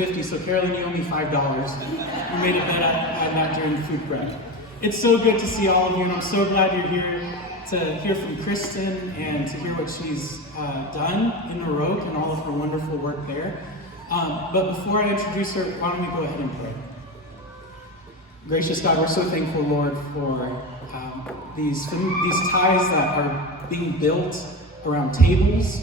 $50, so Carolyn, you owe me $5. We made a bet on that during the food prep. It's so good to see all of you, and I'm so glad you're here to hear from Kristen and to hear what she's done in NOROC and all of her wonderful work there. But before I introduce her, why don't we go ahead and pray. Gracious God, we're so thankful, Lord, for these ties that are being built around tables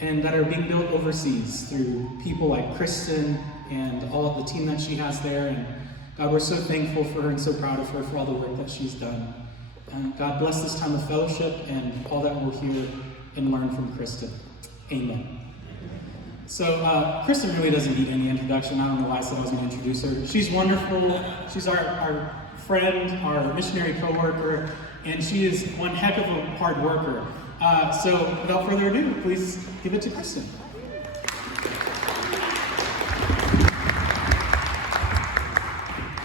and that are being built overseas through people like Kristen and all of the team that she has there. And God, we're so thankful for her and so proud of her for all the work that she's done. And God, bless this time of fellowship and all that we'll hear and learn from Kristen. Amen. So Kristen really doesn't need any introduction. I don't know why I said I was going to introduce her. She's wonderful. She's our friend, our missionary co-worker, and she is one heck of a hard worker. So without further ado, please give it to Kristen.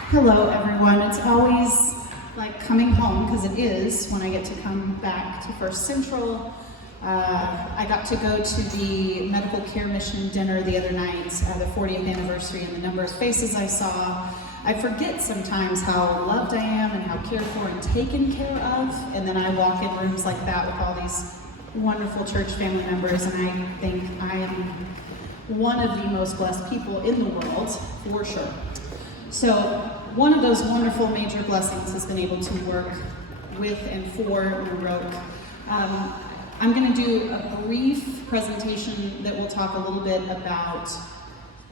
Hello, everyone. It's always like coming home, because it is, when I get to come back to First Central. I got to go to the medical care mission dinner the other night, the 40th anniversary, and the number of faces I saw. I forget sometimes how loved I am and how cared for and taken care of, and then I walk in rooms like that with all these wonderful church family members, and I think I am one of the most blessed people in the world, for sure. So one of those wonderful major blessings has been able to work with and for NOROC. I'm going to do a brief presentation that will talk a little bit about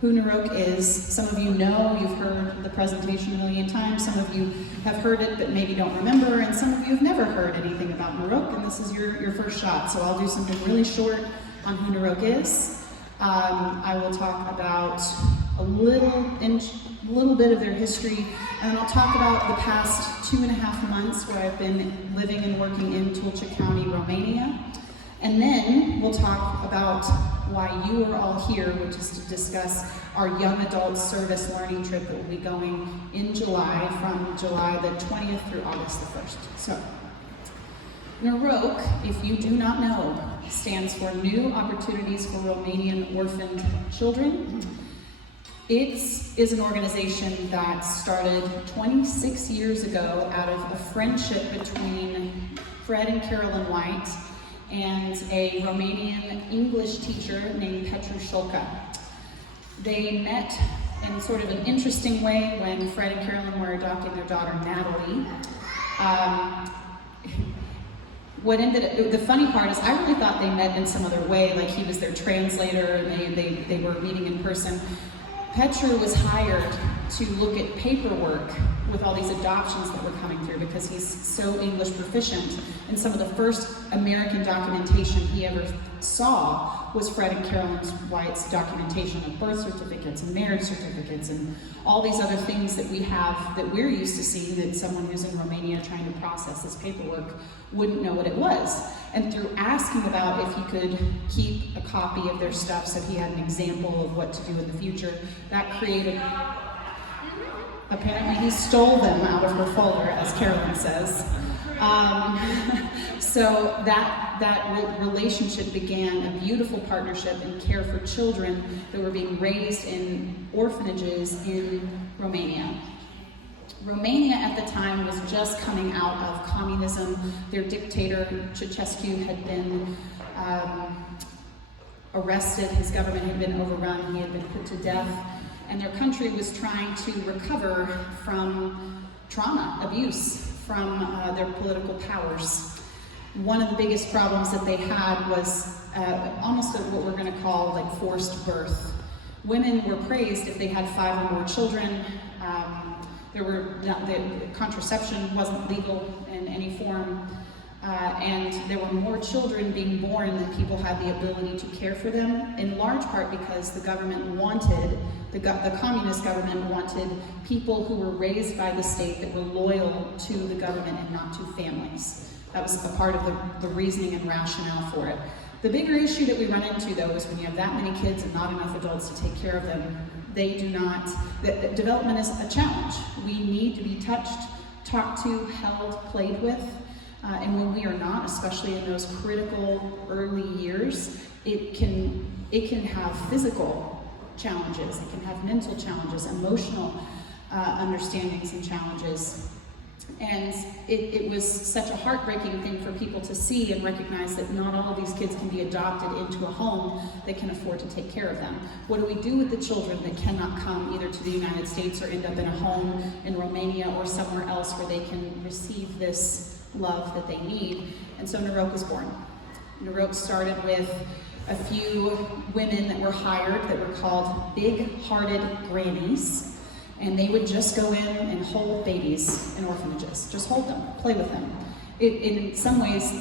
who NOROC is. Some of you know, you've heard the presentation a million times. Some of you have heard it but maybe don't remember, and some of you have never heard anything about NOROC, and this is your first shot. So I'll do something really short on who NOROC is. I will talk about a little bit of their history, and then I'll talk about the past 2.5 months where I've been living and working in Tulcea County, Romania. And then we'll talk about why you are all here, which is to discuss our young adult service learning trip that will be going in July, from July the 20th through August the 1st. So, NOROC, if you do not know, stands for New Opportunities for Romanian Orphaned Children. It is an organization that started 26 years ago out of a friendship between Fred and Carolyn White and a Romanian English teacher named Petru Șolca. They met in sort of an interesting way when Fred and Carolyn were adopting their daughter Natalie. The funny part is I really thought they met in some other way, like he was their translator and they were meeting in person. Petru was hired to look at paperwork with all these adoptions that were coming through because he's so English proficient. And some of the first American documentation he ever saw was Fred and Carolyn White's documentation of birth certificates and marriage certificates and all these other things that we have that we're used to seeing, that someone who's in Romania trying to process this paperwork wouldn't know what it was. And through asking about if he could keep a copy of their stuff so he had an example of what to do in the future, that created, apparently he stole them out of her folder, as Carolyn says. So that relationship began a beautiful partnership and care for children that were being raised in orphanages in Romania. Romania at the time was just coming out of communism. Their dictator, Ceausescu, had been arrested. His government had been overrun. He had been put to death. And their country was trying to recover from trauma, abuse from their political powers. One of the biggest problems that they had was almost what we're going to call like forced birth. Women were praised if they had 5 or more children. The contraception wasn't legal in any form, and there were more children being born than people had the ability to care for them, in large part because the government wanted, the communist government wanted people who were raised by the state that were loyal to the government and not to families. That was a part of the reasoning and rationale for it. The bigger issue that we run into, though, is when you have that many kids and not enough adults to take care of them, development is a challenge. We need to be touched, talked to, held, played with, and when we are not, especially in those critical early years, it can have physical challenges, they can have mental challenges, emotional understandings and challenges. And it was such a heartbreaking thing for people to see and recognize that not all of these kids can be adopted into a home that can afford to take care of them. What do we do with the children that cannot come either to the United States or end up in a home in Romania or somewhere else where they can receive this love that they need? And so NOROC was born. NOROC started with a few women that were hired that were called big-hearted grannies. And they would just go in and hold babies in orphanages, just hold them, play with them. In some ways,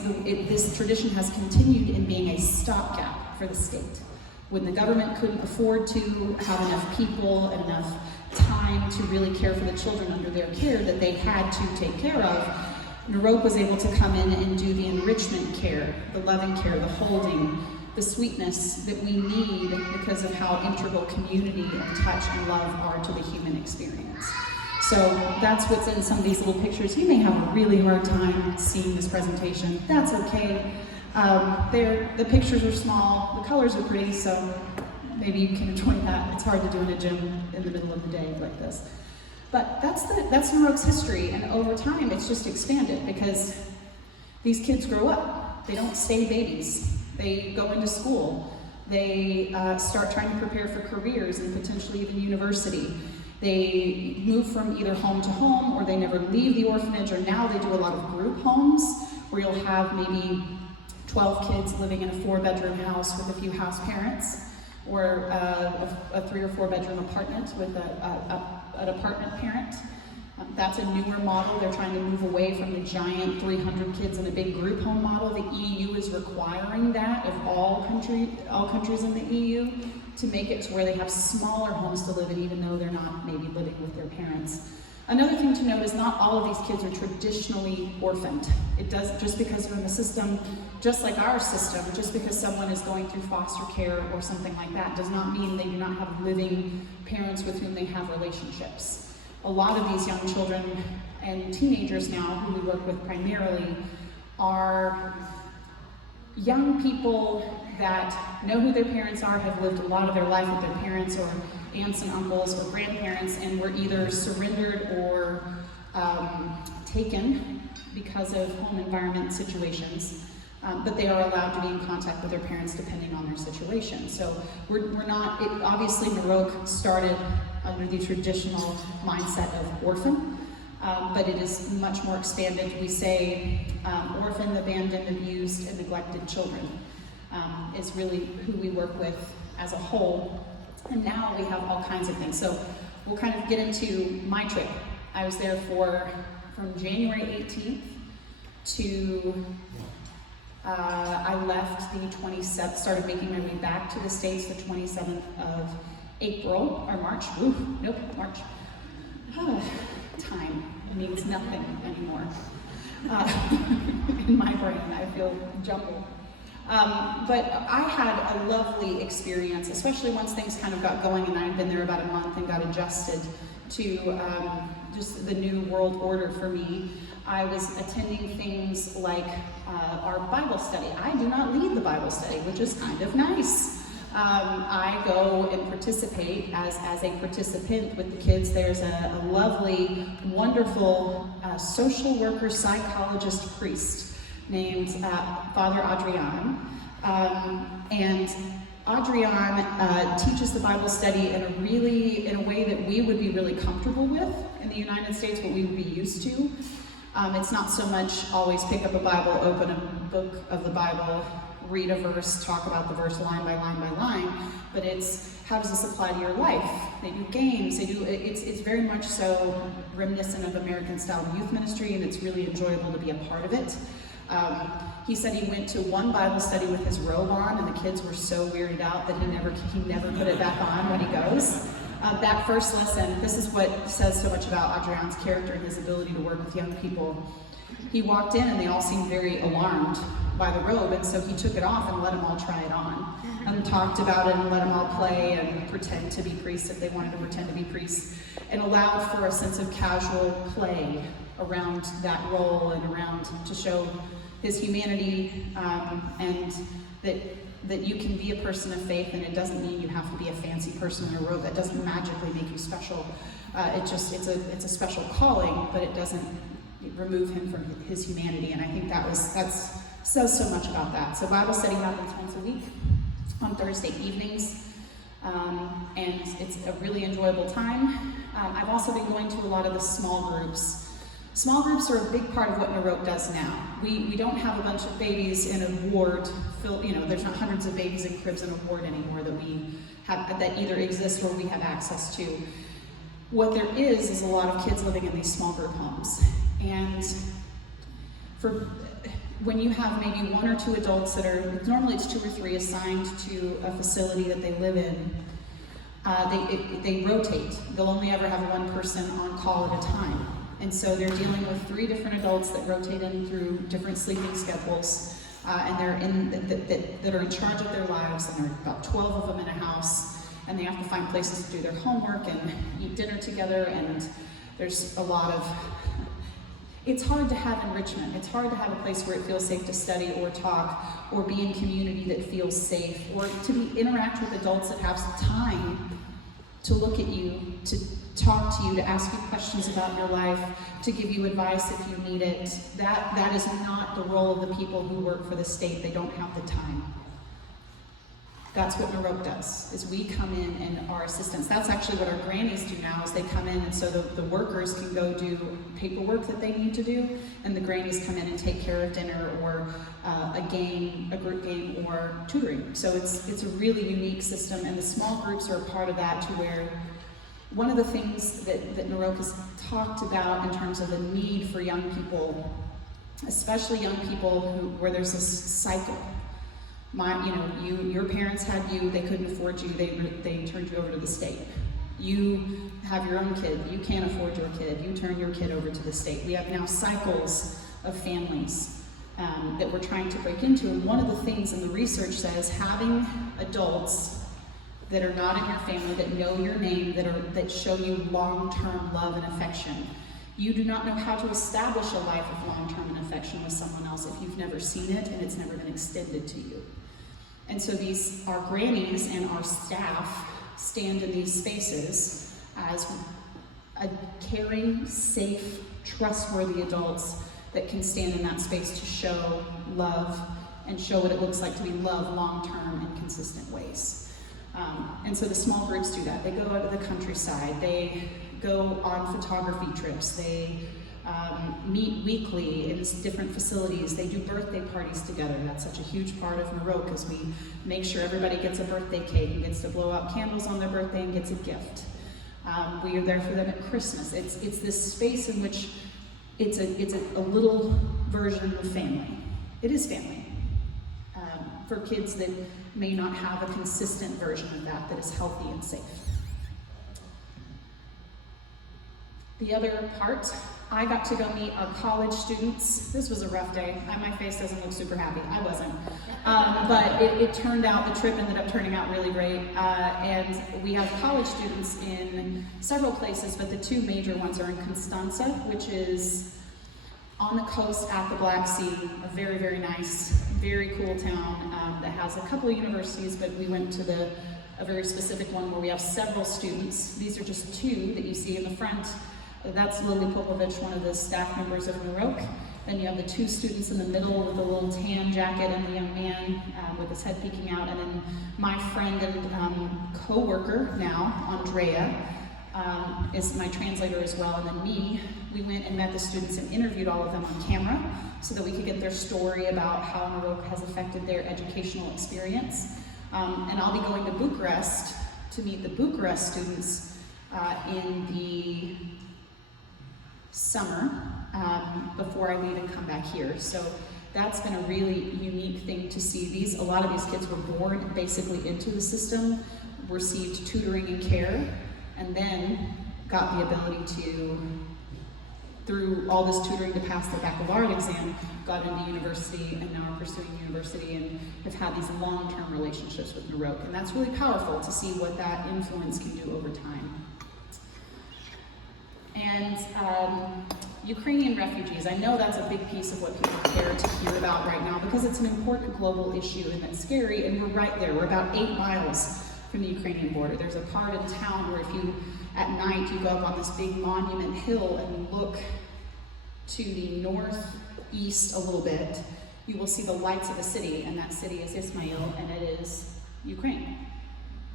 this tradition has continued in being a stopgap for the state. When the government couldn't afford to have enough people and enough time to really care for the children under their care that they had to take care of, NOROC was able to come in and do the enrichment care, the loving care, the holding, the sweetness that we need because of how integral community and touch and love are to the human experience. So that's what's in some of these little pictures. You may have a really hard time seeing this presentation. That's okay. The pictures are small, the colors are pretty, so maybe you can enjoy that. It's hard to do in a gym in the middle of the day like this. But that's NOROC's history, and over time it's just expanded because these kids grow up. They don't stay babies. They go into school. They start trying to prepare for careers and potentially even university. They move from either home to home, or they never leave the orphanage, or now they do a lot of group homes where you'll have maybe 12 kids living in a 4-bedroom house with a few house parents, or a 3 or 4 bedroom apartment with an apartment parent. That's a newer model. They're trying to move away from the giant 300 kids in a big group home model. The EU is requiring that of all countries in the EU to make it to where they have smaller homes to live in, even though they're not maybe living with their parents. Another thing to note is not all of these kids are traditionally orphaned. It does, just because they're in the system, just like our system, just because someone is going through foster care or something like that, does not mean they do not have living parents with whom they have relationships. A lot of these young children and teenagers now, who we work with primarily, are young people that know who their parents are, have lived a lot of their life with their parents or aunts and uncles or grandparents, and were either surrendered or taken because of home environment situations. But they are allowed to be in contact with their parents depending on their situation. So we're not, obviously NOROC started under the traditional mindset of orphan, but it is much more expanded. We say orphaned, abandoned, abused, and neglected children is really who we work with as a whole. And now we have all kinds of things. So we'll kind of get into my trip. I was there from January 18th to I left the 27th, started making my way back to the States the 27th of April, or March, March. Time means nothing anymore. In my brain, I feel jumbled. But I had a lovely experience, especially once things kind of got going, and I had been there about a month and got adjusted to just the new world order for me. I was attending things like our Bible study. I do not lead the Bible study, which is kind of nice. I go and participate as a participant with the kids. There's a lovely, wonderful social worker, psychologist, priest named Father Adrian. And Adrian teaches the Bible study in a way that we would be really comfortable with in the United States, what we would be used to. It's not so much always pick up a Bible, open a book of the Bible, read a verse, talk about the verse line by line by line, but it's how does this apply to your life? They do games, it's very much so reminiscent of American style youth ministry, and it's really enjoyable to be a part of it. He said he went to one Bible study with his robe on, and the kids were so weirded out that he never put it back on when he goes. That first lesson, this is what says so much about Adrian's character and his ability to work with young people. He walked in and they all seemed very alarmed by the robe, and so he took it off and let them all try it on. And talked about it and let them all play and pretend to be priests if they wanted to pretend to be priests. And allowed for a sense of casual play around that role and around to show his humanity, and that that you can be a person of faith, and it doesn't mean you have to be a fancy person in a robe. That doesn't magically make you special. It's a special calling, but it doesn't remove him from his humanity. And I think that says so much about that. So Bible study happens once a week on Thursday evenings, and it's a really enjoyable time. I've also been going to a lot of the small groups. Small groups are a big part of what NOROC does now. We don't have a bunch of babies in a ward, there's not hundreds of babies in cribs in a ward anymore that either exist or we have access to. What there is a lot of kids living in these small group homes. And when you have maybe 1 or 2 adults normally it's 2 or 3 assigned to a facility that they live in, they rotate. They'll only ever have 1 person on call at a time. And so they're dealing with 3 different adults that rotate in through different sleeping schedules, and that are in charge of their lives, and there are about 12 of them in a house, and they have to find places to do their homework and eat dinner together, and there's a lot of, it's hard to have enrichment. It's hard to have a place where it feels safe to study or talk or be in community that feels safe, or to interact with adults that have time to look at you, to talk to you, to ask you questions about your life, to give you advice if you need it. That is not the role of the people who work for the state. They don't have the time. That's what NOROC does, is we come in and our assistants. That's actually what our grannies do now, is they come in, and so the workers can go do paperwork that they need to do, and the grannies come in and take care of dinner or a group game, or tutoring. So it's a really unique system, and the small groups are a part of that, to where one of the things that NOROC has talked about in terms of the need for young people, especially young people where there's this cycle. Your parents had you, they couldn't afford you, they turned you over to the state. You have your own kid, you can't afford your kid, you turn your kid over to the state. We have now cycles of families that we're trying to break into, and one of the things, and the research says, having adults that are not in your family, that know your name, that show you long-term love and affection. You do not know how to establish a life of long-term and affection with someone else if you've never seen it and it's never been extended to you. And so our grannies and our staff stand in these spaces as a caring, safe, trustworthy adults that can stand in that space to show love and show what it looks like to be loved long-term in consistent ways. And so the small groups do that. They go out to the countryside, they go on photography trips, they meet weekly in different facilities, they do birthday parties together. That's such a huge part of NOROC, because we make sure everybody gets a birthday cake and gets to blow out candles on their birthday and gets a gift. We are there for them at Christmas. It's this space in which it's a little version of family. It is family. For kids that may not have a consistent version of that is healthy and safe. The other part, I got to go meet our college students. This was a rough day. My face doesn't look super happy. I wasn't. But it turned out, the trip ended up turning out really great. And we have college students in several places, but the 2 major ones are in Constanza, which is on the coast at the Black Sea, a very, very nice, very cool town that has a couple of universities, but we went to a very specific one where we have several students. These are just 2 that you see in the front. That's Lily Popovich, one of the staff members of NOROC. Then you have the 2 students in the middle with a little tan jacket, and the young man with his head peeking out. And then my friend and co-worker now, Andrea, is my translator as well. And then me, we went and met the students and interviewed all of them on camera so that we could get their story about how NOROC has affected their educational experience. And I'll be going to Bucharest to meet the Bucharest students in the summer before I leave and come back here. So that's been a really unique thing to see. A lot of these kids were born basically into the system, received tutoring and care, and then got the ability to, through all this tutoring, to pass their baccalaureate exam, got into university, and now are pursuing university and have had these long-term relationships with NOROC. And that's really powerful to see what that influence can do over time. And Ukrainian refugees. I know that's a big piece of what people care to hear about right now because it's an important global issue and it's scary, and we're right there. We're about 8 miles from the Ukrainian border. There's a part of town where if you, at night, you go up on this big monument hill and you look to the northeast a little bit, you will see the lights of a city, and that city is Ismail, and it is Ukraine.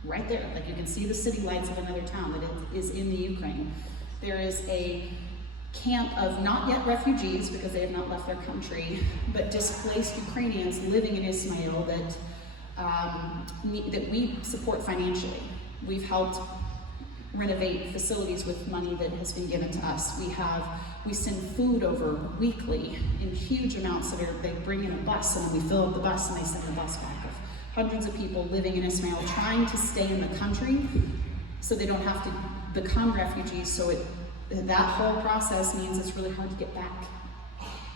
Right there, like you can see the city lights of another town that is in the Ukraine. There is a camp of not yet refugees because they have not left their country, but displaced Ukrainians living in Ismail that we support financially. We've helped renovate facilities with money that has been given to us. We send food over weekly in huge amounts they bring in a bus, and then we fill up the bus and they send the bus back of hundreds of people living in Ismail trying to stay in the country so they don't have to become refugees. So that whole process means it's really hard to get back.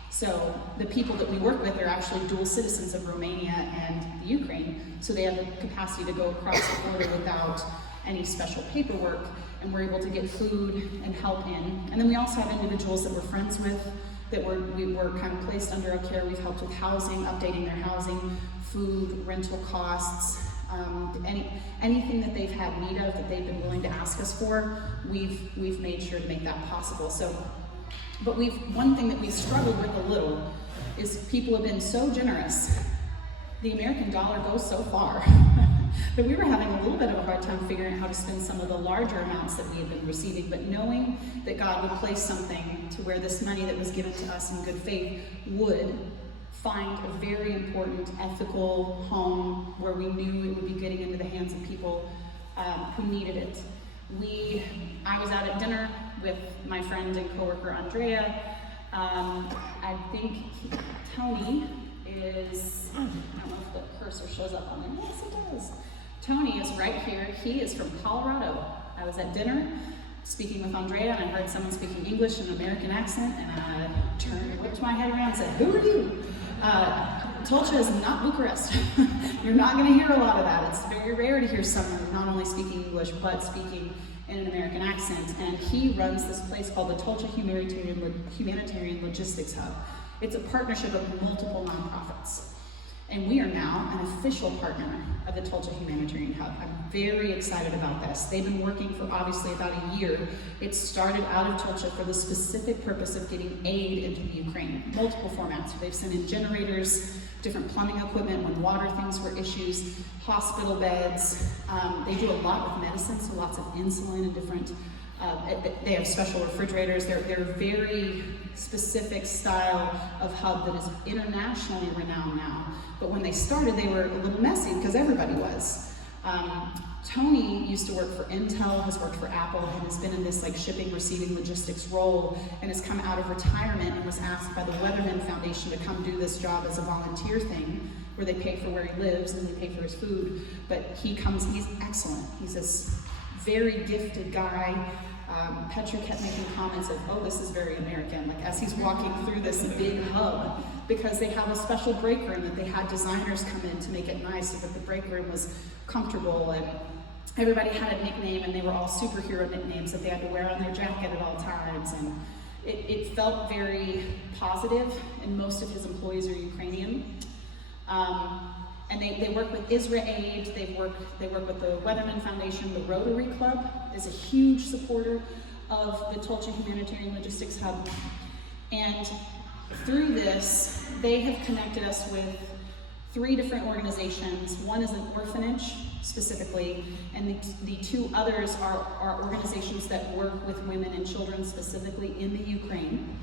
So the people that we work with are actually dual citizens of Romania and the Ukraine, so they have the capacity to go across the border without any special paperwork, and we're able to get food and help in. And then we also have individuals that we're friends with that we were kind of placed under our care. We've helped with housing, updating their housing, food, rental costs, anything that they've had need of that they've been willing to ask us for, we've made sure to make that possible. So, but one thing that we've struggled with a little is people have been so generous. The American dollar goes so far that we were having a little bit of a hard time figuring out how to spend some of the larger amounts that we had been receiving, but knowing that God would place something to where this money that was given to us in good faith would find a very important ethical home where we knew it would be getting into the hands of people who needed it. I was out at dinner with my friend and coworker Andrea. I think Tony is, I don't know if the cursor shows up on there. Yes, it does. Tony is right here. He is from Colorado. I was at dinner speaking with Andrea, and I heard someone speaking English in an American accent, and I whipped my head around and said, "Who are you?" Tolcha is not Bucharest. You're not going to hear a lot of that. It's very rare to hear someone not only speaking English, but speaking in an American accent. And he runs this place called the Tolcha Humanitarian Logistics Hub. It's a partnership of multiple nonprofits. And we are now an official partner of the Tolcha Humanitarian Hub. I'm very excited about this. They've been working for obviously about a year. It started out of Tolcha for the specific purpose of getting aid into the Ukraine. Multiple formats. They've sent in generators, different plumbing equipment when water things were issues, hospital beds. They do a lot with medicine, so lots of insulin and different, they have special refrigerators. They're a very specific style of hub that is internationally renowned now. But when they started, they were a little messy because everybody was. Tony used to work for Intel, has worked for Apple, and has been in this like shipping, receiving, logistics role, and has come out of retirement and was asked by the Weatherman Foundation to come do this job as a volunteer thing, where they pay for where he lives and they pay for his food. But he's excellent. He's this very gifted guy. Petra kept making comments of, "Oh, this is very American," like as he's walking through this big hub, because they have a special break room that they had designers come in to make it nice so that the break room was comfortable, and everybody had a nickname, and they were all superhero nicknames that they had to wear on their jacket at all times, and it felt very positive, and most of his employees are Ukrainian. And they work with Israel Aid, they work with the Weatherman Foundation. The Rotary Club is a huge supporter of the Tolcha Humanitarian Logistics Hub. And through this, they have connected us with 3 different organizations. One is an orphanage, specifically, and the 2 others are organizations that work with women and children, specifically in the Ukraine.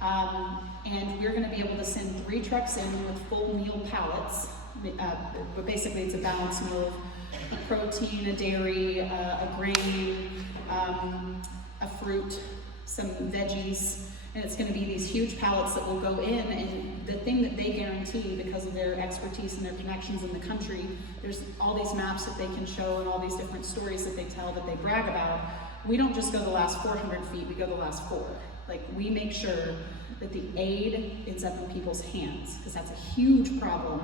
And we're going to be able to send 3 trucks in with full meal pallets. But basically it's a balanced meal of a protein, a dairy, a grain, a fruit, some veggies, and it's going to be these huge pallets that will go in. And the thing that they guarantee, because of their expertise and their connections in the country, there's all these maps that they can show and all these different stories that they tell, that they brag about. We don't just go the last 400 feet, we go the last 4. Like, we make sure that the aid ends up in people's hands, because that's a huge problem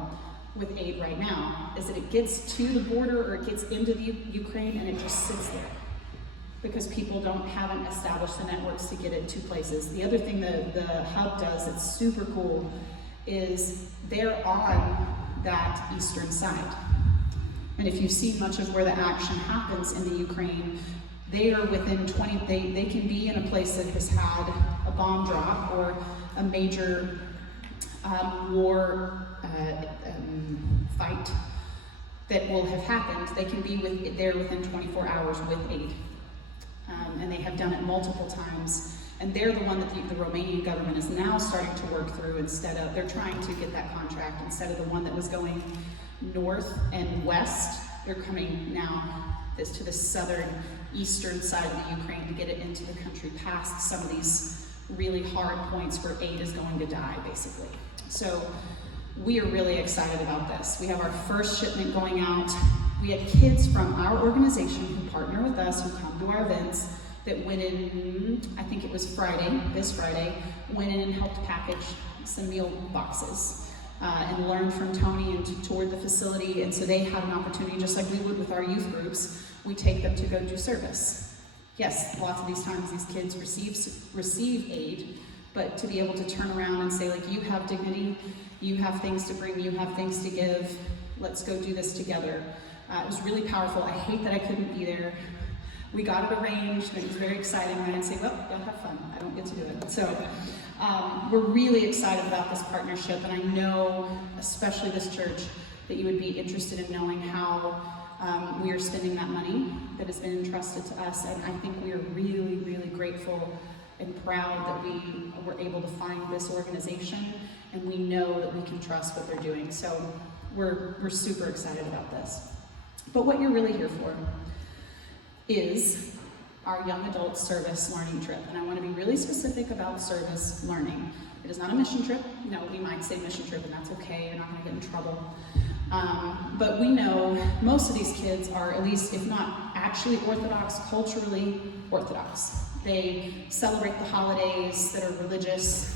with aid right now, is that it gets to the border or it gets into the Ukraine and it just sits there. because people haven't established the networks to get it to places. The other thing the hub does that's super cool is they're on that eastern side. And if you see much of where the action happens in the Ukraine, they are within 20, they can be in a place that has had a bomb drop or a major war fight that will have happened. They can be there within 24 hours with aid. And they have done it multiple times. And they're the one that the Romanian government is now starting to work through instead of, they're trying to get that contract instead of the one that was going north and west. They're coming now to the southern, eastern side of the Ukraine to get it into the country past some of these really hard points where aid is going to die, basically. So we are really excited about this. We have our first shipment going out. We had kids from our organization who partner with us, who come to our events, that went in, I think it was this Friday, went in and helped package some meal boxes and learned from Tony and toured the facility. And so they had an opportunity, just like we would with our youth groups, we take them to go do service. Yes, lots of these times these kids receive aid, but to be able to turn around and say, like, you have dignity, you have things to bring, you have things to give, let's go do this together. It was really powerful. I hate that I couldn't be there. We got it arranged, and it was very exciting. I didn't say, well, y'all have fun. I don't get to do it. So we're really excited about this partnership, and I know, especially this church, that you would be interested in knowing how we are spending that money that has been entrusted to us. And I think we are really, really grateful and proud that we were able to find this organization, and we know that we can trust what they're doing. So we're super excited about this. But what you're really here for is our young adult service learning trip. And I want to be really specific about service learning. It is not a mission trip. No, we might say mission trip, and that's okay. You're not going to get in trouble. But we know most of these kids are, at least if not actually Orthodox, culturally Orthodox. They celebrate the holidays that are religious.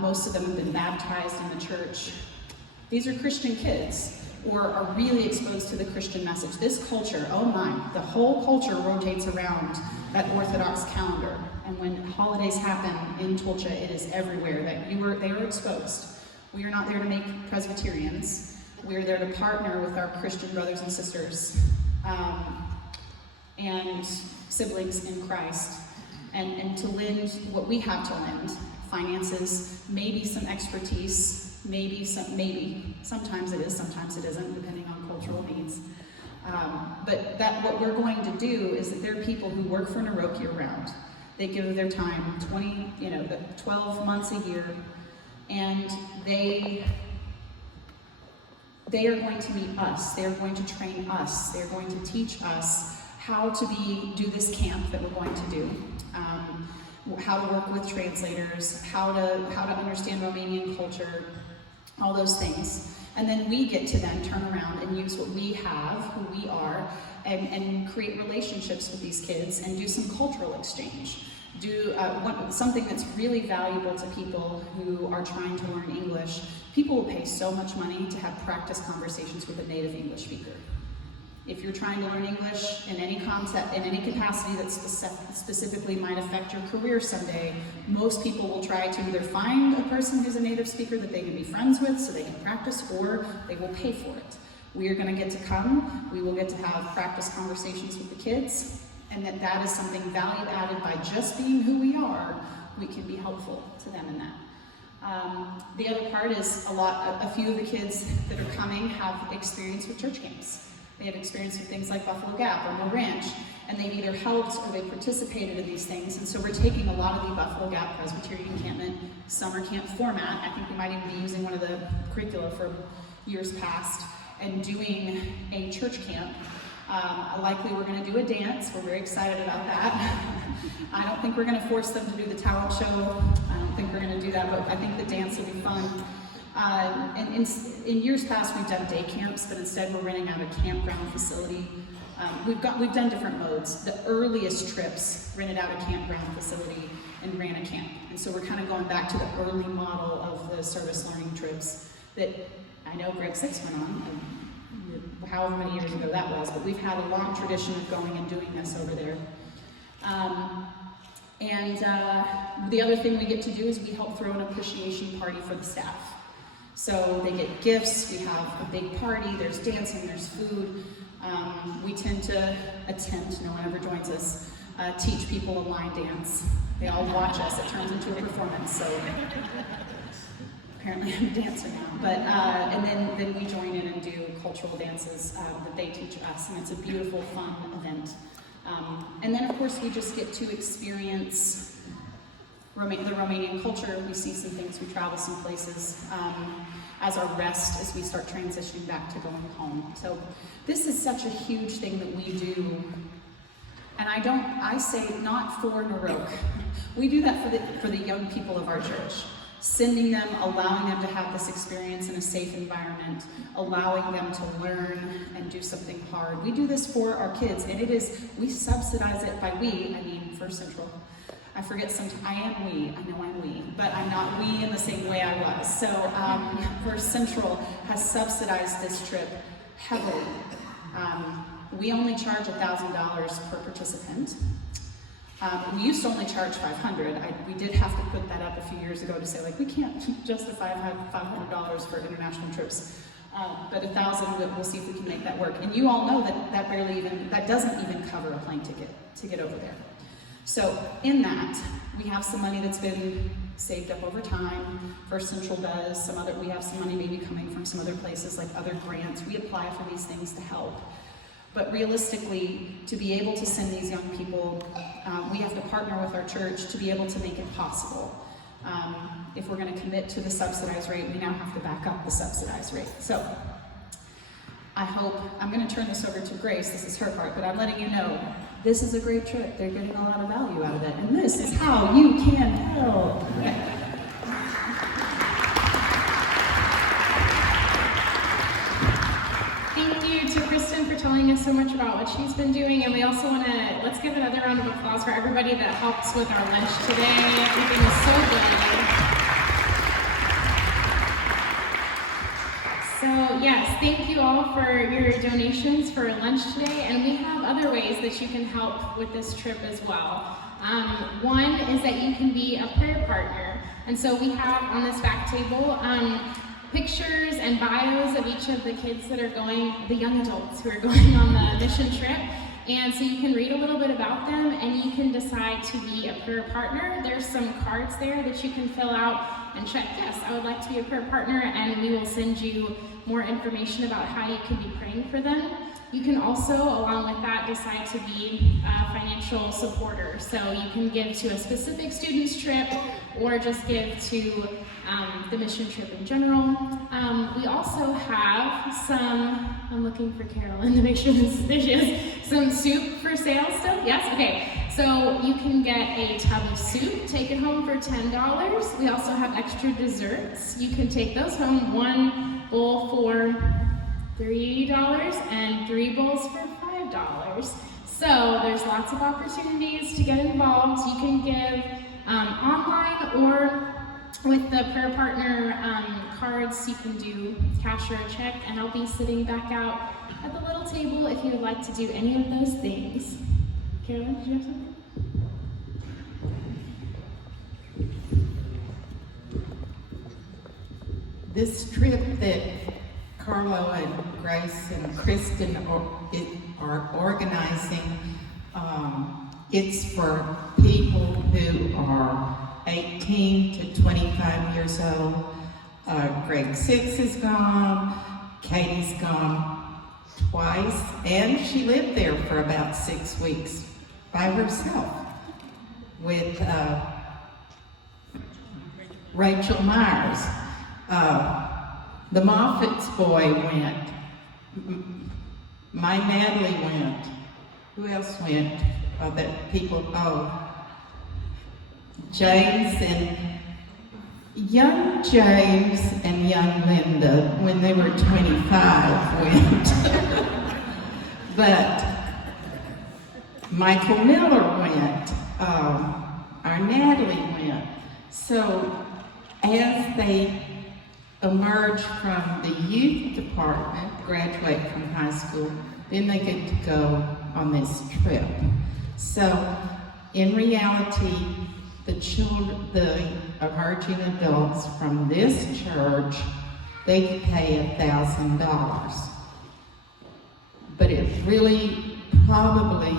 Most of them have been baptized in the church. These are Christian kids, or are really exposed to the Christian message. This culture, oh my, the whole culture rotates around that Orthodox calendar. And when holidays happen in Tulcha, it is everywhere that they are exposed. We are not there to make Presbyterians. We are there to partner with our Christian brothers and sisters and siblings in Christ, and to lend what we have to lend: finances, maybe some expertise, sometimes it is, sometimes it isn't, depending on cultural needs. But what we're going to do is that there are people who work for NOROC year-round. They give their time 12 months a year, and they are going to meet us. They are going to train us. They are going to teach us how to do this camp that we're going to do. How to work with translators, how to understand Romanian culture, all those things. And then we get to then turn around and use what we have, who we are, and create relationships with these kids and do some cultural exchange. Do something that's really valuable to people who are trying to learn English. People will pay so much money to have practice conversations with a native English speaker. If you're trying to learn English in any concept, in any capacity that specifically might affect your career someday, most people will try to either find a person who's a native speaker that they can be friends with so they can practice, or they will pay for it. We are going to get to come, we will get to have practice conversations with the kids, and that is something value added by just being who we are. We can be helpful to them in that. The other part is a few of the kids that are coming have experience with church camps. They have experience with things like Buffalo Gap or Mill Ranch, and they've either helped or they've participated in these things. And so we're taking a lot of the Buffalo Gap Presbyterian Encampment summer camp format. I think we might even be using one of the curricula for years past and doing a church camp. Likely we're going to do a dance. We're very excited about that. I don't think we're going to force them to do the talent show. I don't think we're going to do that, but I think the dance will be fun. And in years past, we've done day camps, but instead we're renting out a campground facility. We've done different modes. The earliest trips rented out a campground facility and ran a camp. And so we're kind of going back to the early model of the service learning trips that I know Greg Six went on. however many years ago that was, but we've had a long tradition of going and doing this over there. The other thing we get to do is we help throw an appreciation party for the staff. So they get gifts, we have a big party, there's dancing, there's food. We tend to attempt, no one ever joins us, teach people a line dance. They all watch us, it turns into a performance, so apparently I'm a dancer now. But, and then we join in and do cultural dances that they teach us, and it's a beautiful, fun event. And then of course we just get to experience the Romanian culture. We see some things, we travel some places as our rest as we start transitioning back to going home. So this is such a huge thing that we do. And I say not for NOROC. We do that for the young people of our church. Sending them, allowing them to have this experience in a safe environment, allowing them to learn and do something hard. We do this for our kids, and we subsidize it by we, I mean First Central. I forget sometimes, I know I'm we, but I'm not we in the same way I was. So First Central has subsidized this trip heavily. We only charge $1,000 per participant. We used to only charge $500. We did have to put that up a few years ago to say, like, we can't justify $500 for international trips. But $1,000, we'll see if we can make that work. And you all know that doesn't even cover a plane ticket to get over there. So in that, we have some money that's been saved up over time. First Central does. We have some money maybe coming from some other places, like other grants. We apply for these things to help. But realistically, to be able to send these young people, we have to partner with our church to be able to make it possible. If we're going to commit to the subsidized rate, we now have to back up the subsidized rate. So I'm going to turn this over to Grace. This is her part, but I'm letting you know, this is a great trip. They're getting a lot of value out of it, and this is how you can help. Okay. Thank you to Kristen for telling us so much about what she's been doing, and we also want to, let's give another round of applause for everybody that helps with our lunch today. Everything is so good. So yes, thank you all for your donations for lunch today, and we have other ways that you can help with this trip as well. One is that you can be a prayer partner, and so we have on this back table pictures and bios of each of the kids that are going, the young adults who are going on the mission trip. And so you can read a little bit about them and you can decide to be a prayer partner. There's some cards there that you can fill out and check, yes, I would like to be a prayer partner, and we will send you more information about how you can be praying for them. You can also, along with that, decide to be a financial supporter. So you can give to a specific student's trip or just give to the mission trip in general. We also have some, I'm looking for Carolyn to make sure there she is, some soup for sale still? Yes? Okay. So you can get a tub of soup, take it home for $10. We also have extra desserts. You can take those home, one bowl for $3 and 3 bowls for $5. So there's lots of opportunities to get involved. You can give online or with the prayer partner cards. You can do cash or a check, and I'll be sitting back out at the little table if you would like to do any of those things. Carolyn, did you have something? This trip that Carlo and Grace and Kristen are organizing, it's for people who are 18 to 25 years old. Grade 6 is gone, Katie's gone twice, and she lived there for about 6 weeks by herself with Rachel Myers. The Moffat's boy went. My Natalie went. Who else went? James and young James and young Linda, when they were 25, went. But Michael Miller went. Our Natalie went. So as they emerge from the youth department, graduate from high school, then they get to go on this trip. So in reality, the emerging adults from this church, they pay $1,000. But it really probably,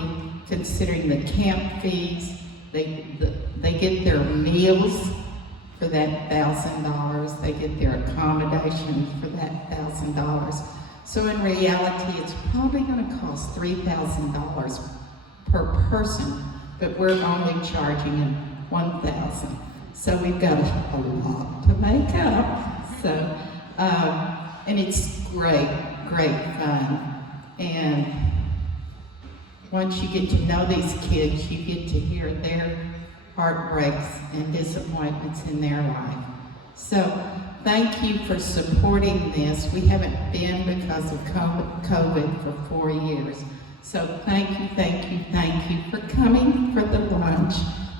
considering the camp fees, they get their meals for that $1,000. They get their accommodation for that $1,000. So in reality, it's probably going to cost $3,000 per person, but we're only charging them $1,000. So we've got a lot to make up. So, and it's great fun. And once you get to know these kids, you get to hear their heartbreaks and disappointments in their life. So thank you for supporting this. We haven't been because of COVID for 4 years. So thank you for coming for the lunch.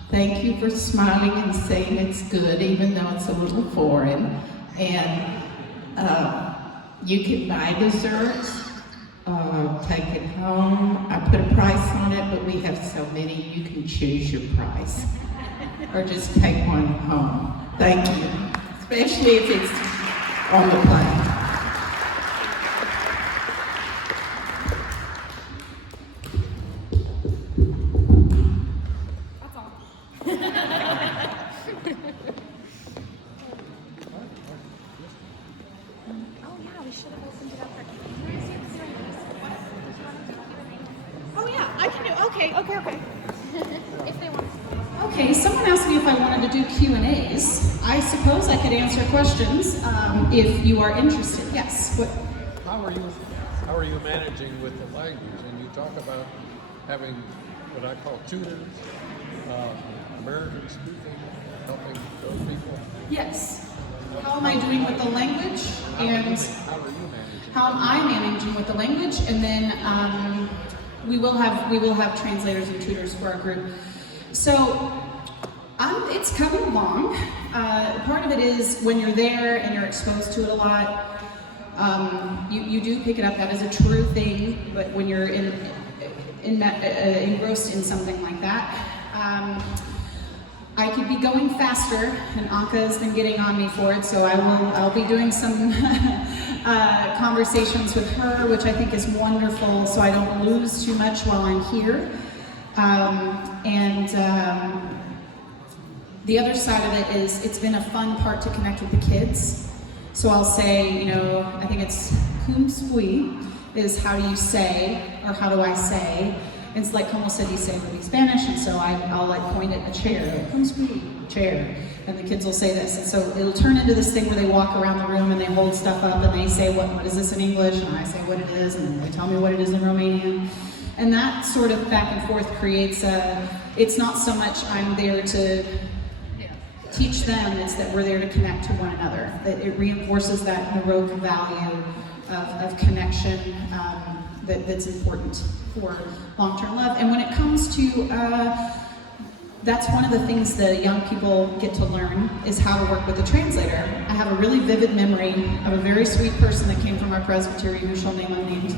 Thank you for smiling and saying it's good, even though it's a little foreign. And you can buy desserts, take it home. I put a price on it, but we have so many, you can choose your price. Or just take one home. Thank you. Especially if it's on the plane. That's all. Oh yeah, we should have opened it up for Oh yeah, I can do, okay. if they want. Okay, someone asked me if I wanted to do Q&As. I suppose I could answer questions if you are interested. Yes. What? How are you managing with the language? And you talk about having what I call tutors, American speaking, helping those people. Yes. How am I doing with the language? And How are you managing? how am I managing with the language? And then we will have translators and tutors for our group. So it's coming along. Part of it is when you're there and you're exposed to it a lot, you do pick it up. That is a true thing. But when you're engrossed in something like that, I could be going faster, and Anka has been getting on me for it. So I'll be doing some conversations with her, which I think is wonderful. So I don't lose too much while I'm here. The other side of it is it's been a fun part to connect with the kids. So I'll say, I think it's cum spui is how do you say, or how do I say. And it's like como se dice in Spanish, and so I'll like point at a chair, cum spui, chair. And the kids will say this. And so it'll turn into this thing where they walk around the room and they hold stuff up and they say, what is this in English? And I say what it is, and they tell me what it is in Romanian. And that sort of back and forth creates it's not so much I'm there to teach them, it's that we're there to connect to one another. That it reinforces that NOROC value of connection that's important for long-term love. And when it comes to, that's one of the things the young people get to learn is how to work with a translator. I have a really vivid memory of a very sweet person that came from our presbytery, who shall name unnamed,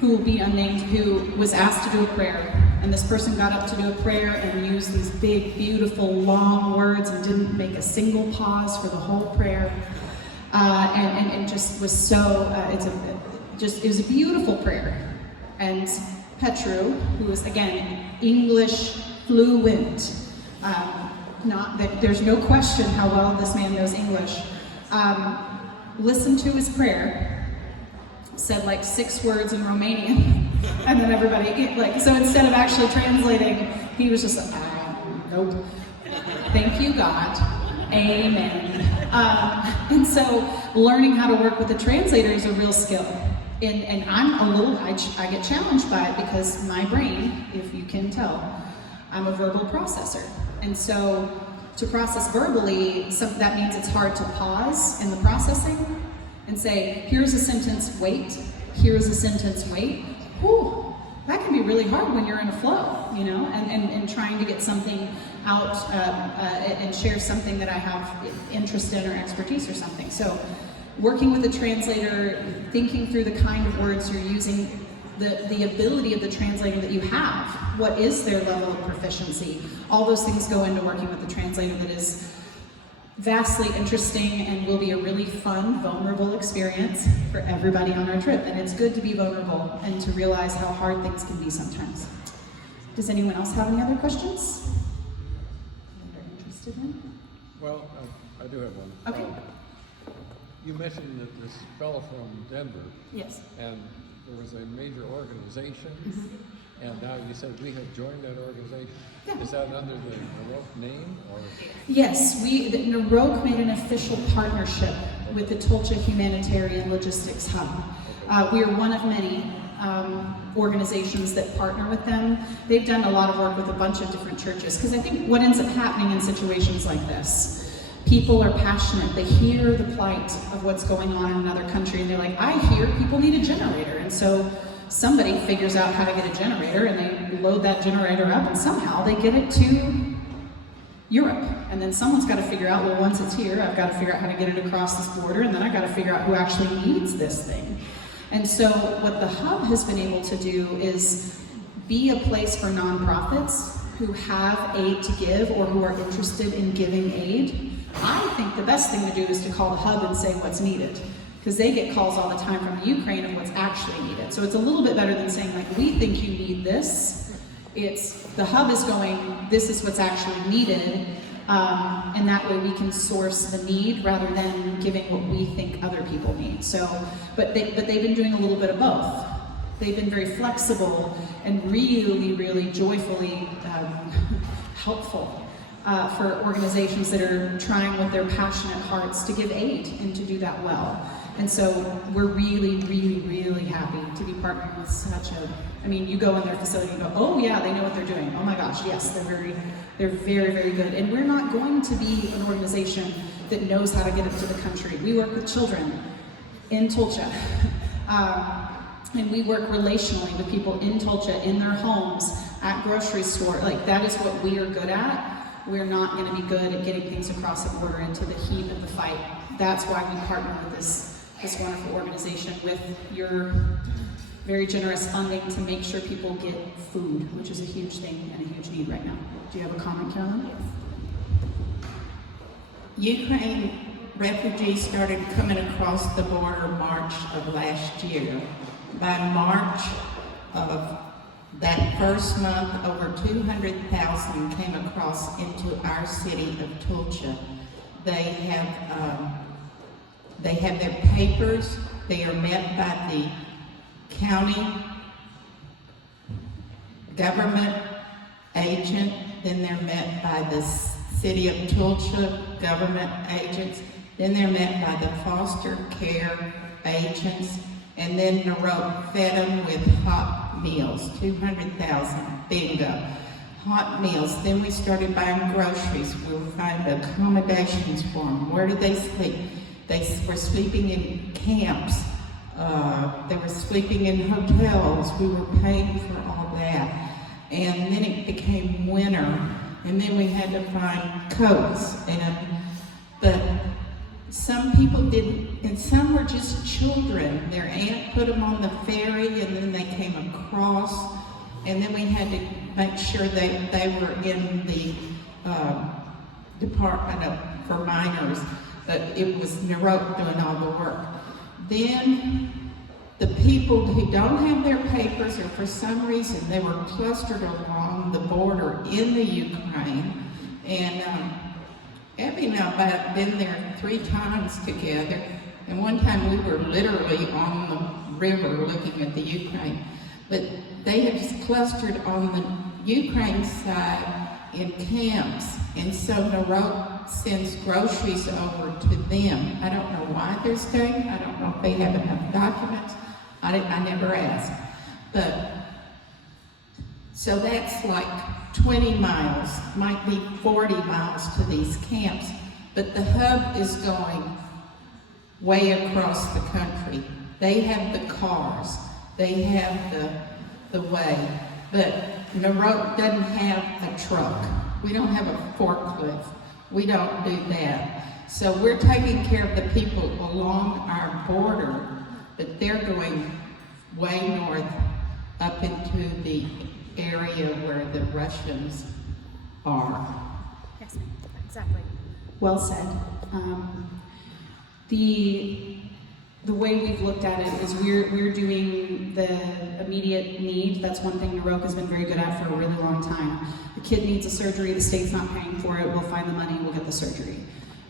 who will be unnamed, who was asked to do a prayer. And this person got up to do a prayer and used these big, beautiful, long words and didn't make a single pause for the whole prayer. And just was so, it was a beautiful prayer. And Petru, who is again, English fluent, not that there's no question how well this man knows English, listened to his prayer, said like 6 words in Romanian, and then everybody, so instead of actually translating, he was just like, nope, thank you God, amen. And so learning how to work with a translator is a real skill. And I get challenged by it because my brain, if you can tell, I'm a verbal processor. And so to process verbally, that means it's hard to pause in the processing and say, here's a sentence, wait, here's a sentence, wait. Whew, that can be really hard when you're in a flow, and trying to get something out and share something that I have interest in or expertise or something. So working with the translator, thinking through the kind of words you're using, the ability of the translator that you have. What is their level of proficiency? All those things go into working with the translator that is vastly interesting and will be a really fun, vulnerable experience for everybody on our trip. And it's good to be vulnerable and to realize how hard things can be sometimes. Does anyone else have any other questions that they're interested in? Well, I do have one. Okay. You mentioned that this fellow from Denver, Yes. and there was a major organization, and now you said we have joined that organization. Yeah. Is that under the NOROC name, or? Yes, the NOROC made an official partnership with the Tulcha Humanitarian Logistics Hub. We are one of many organizations that partner with them. They've done a lot of work with a bunch of different churches, because I think what ends up happening in situations like this, people are passionate, they hear the plight of what's going on in another country, and they're like, I hear people need a generator, and so somebody figures out how to get a generator, and they load that generator up, and somehow they get it to Europe. And then someone's got to figure out, well, once it's here, I've got to figure out how to get it across this border, and then I've got to figure out who actually needs this thing. And so what the Hub has been able to do is be a place for nonprofits who have aid to give or who are interested in giving aid. I think the best thing to do is to call the Hub and say what's needed, because they get calls all the time from the Ukraine of what's actually needed. So it's a little bit better than saying, like, we think you need this. It's the Hub is going, this is what's actually needed, and that way we can source the need rather than giving what we think other people need. So, but they've been doing a little bit of both. They've been very flexible and really, really joyfully helpful for organizations that are trying with their passionate hearts to give aid and to do that well. And so we're really, really, really happy to be partnering with such a, I mean, you go in their facility and go, oh yeah, they know what they're doing. Oh my gosh, yes, they're very, very good. And we're not going to be an organization that knows how to get into the country. We work with children in Tulcha. And we work relationally with people in Tulcha, in their homes, at grocery store. Like, that is what we are good at. We're not going to be good at getting things across the border into the heat of the fight. That's why we partner with this wonderful organization with your very generous funding to make sure people get food, which is a huge thing and a huge need right now. Do you have a comment, Carolyn? Ukraine refugees started coming across the border March of last year. By March of that first month, over 200,000 came across into our city of Tulcha. They have their papers. They are met by the county government agent. Then they're met by the city of Tulcha government agents. Then they're met by the foster care agents. And then NOROC fed them with hot meals, 200,000, bingo. Hot meals. Then we started buying groceries. We would find accommodations for them. Where did they sleep? They were sleeping in camps. They were sleeping in hotels. We were paying for all that. And then it became winter. And then we had to find coats. But some people didn't, and some were just children. Their aunt put them on the ferry, and then they came across, and then we had to make sure they were in the department for minors, but it was NOROC doing all the work. Then the people who don't have their papers, or for some reason they were clustered along the border in the Ukraine, and Abby and I have been there 3 times together, and one time we were literally on the river looking at the Ukraine. But they have clustered on the Ukraine side in camps, and so NOROC sends groceries over to them. I don't know why they're staying. I don't know if they have enough documents. I never asked. But so that's like 20 miles, might be 40 miles to these camps, but the Hub is going way across the country. They have the cars, they have the way, but NOROC doesn't have a truck. We don't have a forklift. We don't do that. So we're taking care of the people along our border, but they're going way north up into the area where the Russians are. Yes, exactly. Well said. The way we've looked at it is we're doing the immediate need. That's one thing NOROC has been very good at for a really long time. A kid needs a surgery, the state's not paying for it, we'll find the money, we'll get the surgery.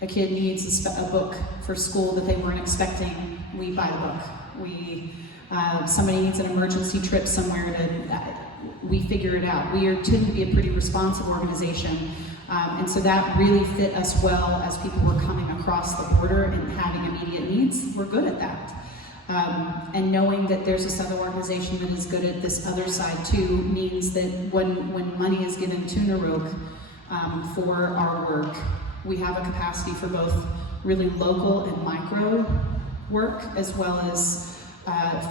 A kid needs a book for school that they weren't expecting, we buy the book. Somebody needs an emergency trip somewhere, we figure it out. We tend to be a pretty responsive organization. And so that really fit us well as people were coming across the border and having immediate needs. We're good at that. And knowing that there's this other organization that is good at this other side too means that when money is given to NOROC for our work, we have a capacity for both really local and micro work as well as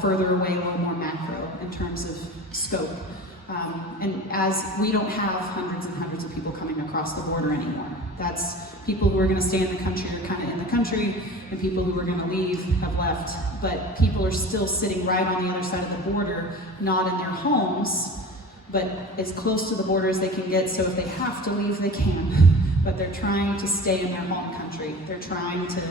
further away, a little more macro in terms of scope. And as we don't have hundreds and hundreds of people coming across the border anymore. That's people who are going to stay in the country are kind of in the country, and people who are going to leave have left. But people are still sitting right on the other side of the border, not in their homes, but as close to the border as they can get, so if they have to leave, they can. But they're trying to stay in their home country. They're trying to,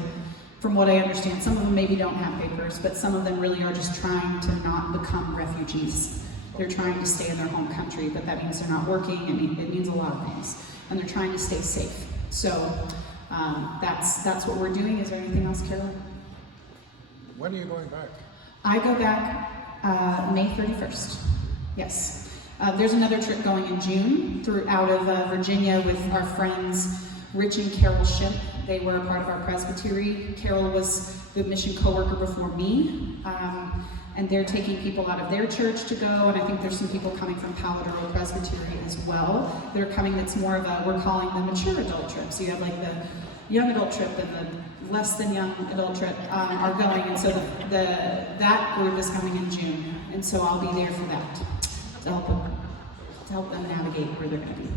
from what I understand, some of them maybe don't have papers, but some of them really are just trying to not become refugees. They're trying to stay in their home country, but that means they're not working, it means a lot of things. And they're trying to stay safe. So that's what we're doing. Is there anything else, Carolyn? When are you going back? I go back May 31st. Yes. There's another trip going in June out of Virginia with our friends Rich and Carol Shimp. They were a part of our presbytery. Carol was the mission co-worker before me. And they're taking people out of their church to go, and I think there's some people coming from Paladaro Presbytery as well. They're coming, that's more of a, we're calling the mature adult trip. So you have like the young adult trip and the less than young adult trip are going, and so that group is coming in June. And so I'll be there for that, to help them navigate where they're gonna be.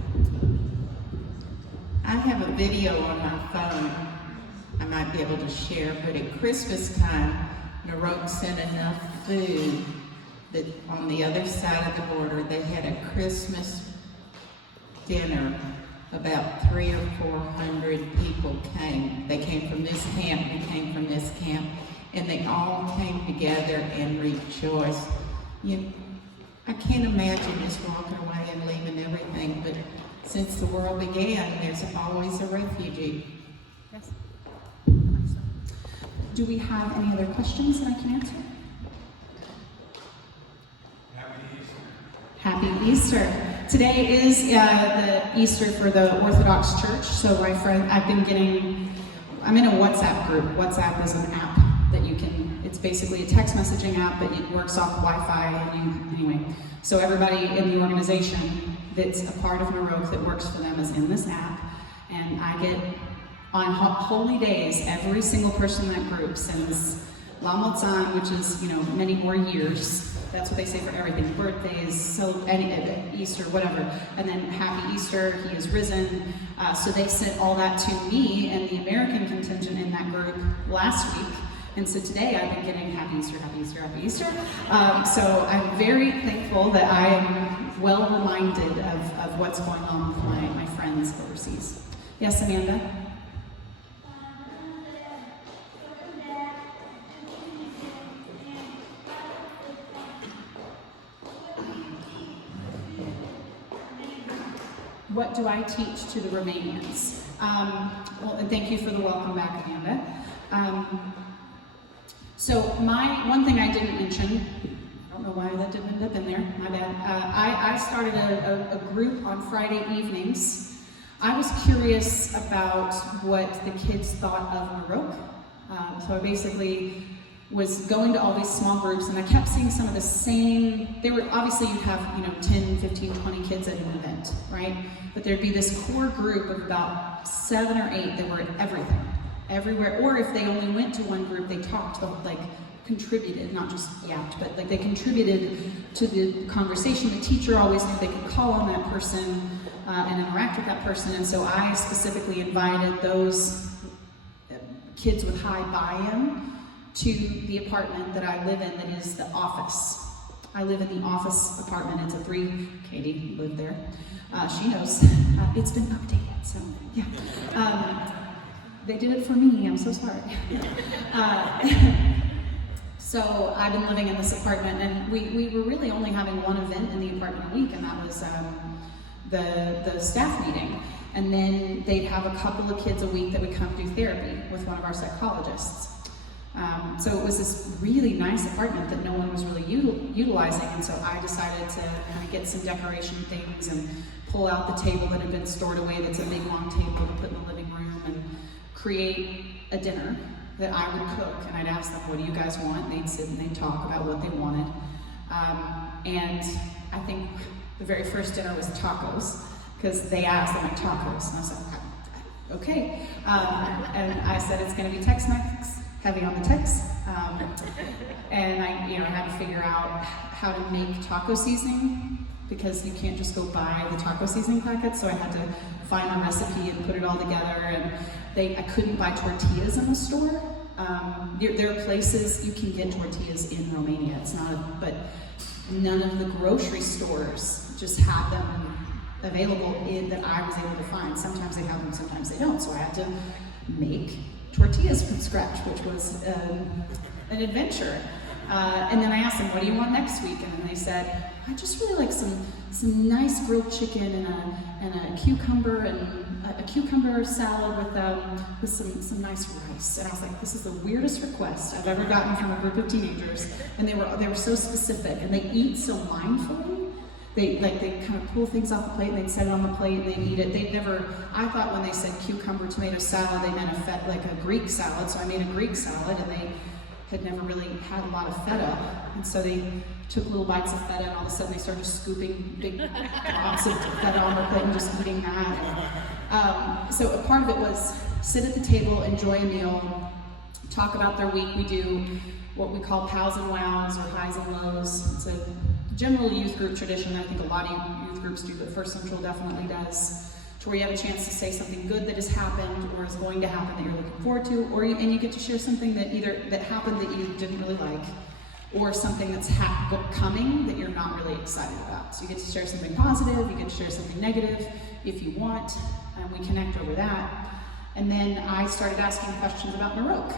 I have a video on my phone I might be able to share, but at Christmas time, NOROC sent enough food that on the other side of the border, they had a Christmas dinner. About 300 or 400 people came. They came from this camp, they came from this camp, and they all came together and rejoiced. I can't imagine just walking away and leaving everything, but since the world began, there's always a refugee. Yes. Do we have any other questions that I can answer? Happy Easter. Today is the Easter for the Orthodox Church. So my friend, I'm in a WhatsApp group. WhatsApp is an app that you can, it's basically a text messaging app, but it works off Wi-Fi anyway. So everybody in the organization that's a part of NOROC that works for them is in this app. And I get, on holy days, every single person in that group sends La Motzan, which is, many more years. That's what they say for everything, birthdays, Easter, whatever. And then Happy Easter, He is risen. So they sent all that to me and the American contingent in that group last week. And so today I've been getting Happy Easter, Happy Easter, Happy Easter. So I'm very thankful that I am well reminded of what's going on with my friends overseas. Yes, Amanda? What do I teach to the Romanians? Well, and thank you for the welcome back, Amanda. So one thing I didn't mention, I don't know why that didn't end up in there, my bad. I started a group on Friday evenings. I was curious about what the kids thought of NOROC. So I basically was going to all these small groups, and I kept seeing some of the same, obviously you'd have 10, 15, 20 kids at an event, right? But there'd be this core group of about 7 or 8 that were at everything, everywhere. Or if they only went to one group, they talked, contributed, not just yapped, but they contributed to the conversation. The teacher always knew they could call on that person. and interact with that person. And so I specifically invited those kids with high buy-in to the apartment that I live in that is the office. I live in the office apartment. It's a 3, Katie lived there. She knows. It's been updated, so yeah. They did it for me, I'm so sorry. So I've been living in this apartment, and we were really only having one event in the apartment a week, and that was the staff meeting. And then they'd have a couple of kids a week that would come do therapy with one of our psychologists. So it was this really nice apartment that no one was really utilizing, and so I decided to kind of get some decoration things and pull out the table that had been stored away that's a big long table to put in the living room and create a dinner that I would cook, and I'd ask them, what do you guys want? And they'd sit and they'd talk about what they wanted. And I think the very first dinner was tacos, because they asked, they went, tacos, and I said, okay. And I said, it's gonna be Tex-Mex, heavy on the Tex. And I had to figure out how to make taco seasoning, because you can't just go buy the taco seasoning packets, so I had to find the recipe and put it all together. And I couldn't buy tortillas in the store. There are places you can get tortillas in Romania. It's not, but none of the grocery stores just have them available that I was able to find. Sometimes they have them, sometimes they don't. So I had to make tortillas from scratch, which was an adventure. And then I asked them, what do you want next week? And then they said, I just really like some nice grilled chicken and a cucumber and a cucumber salad with some nice rice. And I was like, this is the weirdest request I've ever gotten from a group of teenagers. And they were so specific, and they eat so mindfully. They kind of pull things off the plate and they'd set it on the plate and they'd eat it. I thought when they said cucumber tomato salad, they meant a Greek salad. So I made a Greek salad, and they had never really had a lot of feta. And so they took little bites of feta, and all of a sudden they started scooping big globs of feta on the plate and just eating that. So a part of it was sit at the table, enjoy a meal, talk about their week. We do what we call pals and wows, or highs and lows. It's a general youth group tradition. I think a lot of youth groups do, but First Central definitely does. To where you have a chance to say something good that has happened or is going to happen that you're looking forward to, and you get to share something that happened that you didn't really like, or something that's coming that you're not really excited about. So you get to share something positive, you get to share something negative if you want, and we connect over that. And then I started asking questions about NOROC.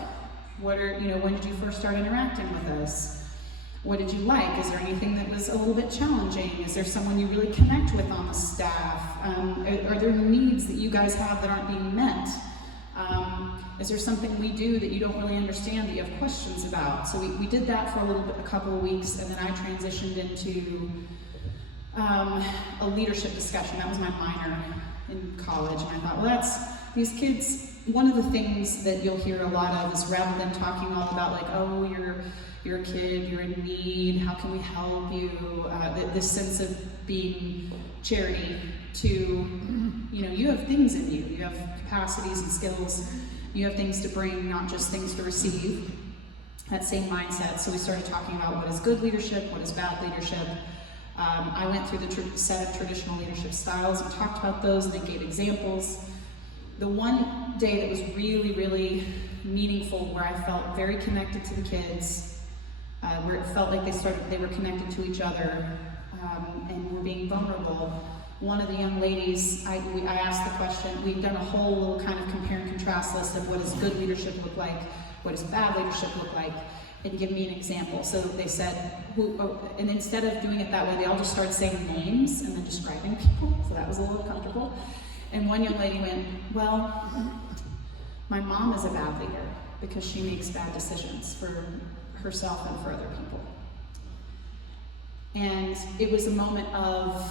When did you first start interacting with us? What did you like? Is there anything that was a little bit challenging? Is there someone you really connect with on the staff? Are there needs that you guys have that aren't being met? Is there something we do that you don't really understand that you have questions about? So we did that for a couple of weeks, and then I transitioned into a leadership discussion. That was my minor in college, and I thought, these kids, one of the things that you'll hear a lot of is, rather than talking all about you're a kid, you're in need, how can we help you, this sense of being charity, to, you have things in you, you have capacities and skills, you have things to bring, not just things to receive, that same mindset. So we started talking about what is good leadership, what is bad leadership. I went through the 7 traditional leadership styles and talked about those, and they gave examples. The one day that was really, really meaningful, where I felt very connected to the kids, where it felt like they were connected to each other, and were being vulnerable. One of the young ladies, I asked the question, we've done a whole little kind of compare and contrast list of what does good leadership look like, what does bad leadership look like, and give me an example. So they said, and instead of doing it that way, they all just started saying names and then describing people, so that was a little comfortable. And one young lady went, well, my mom is a bad leader because she makes bad decisions for herself and for other people. And it was a moment of,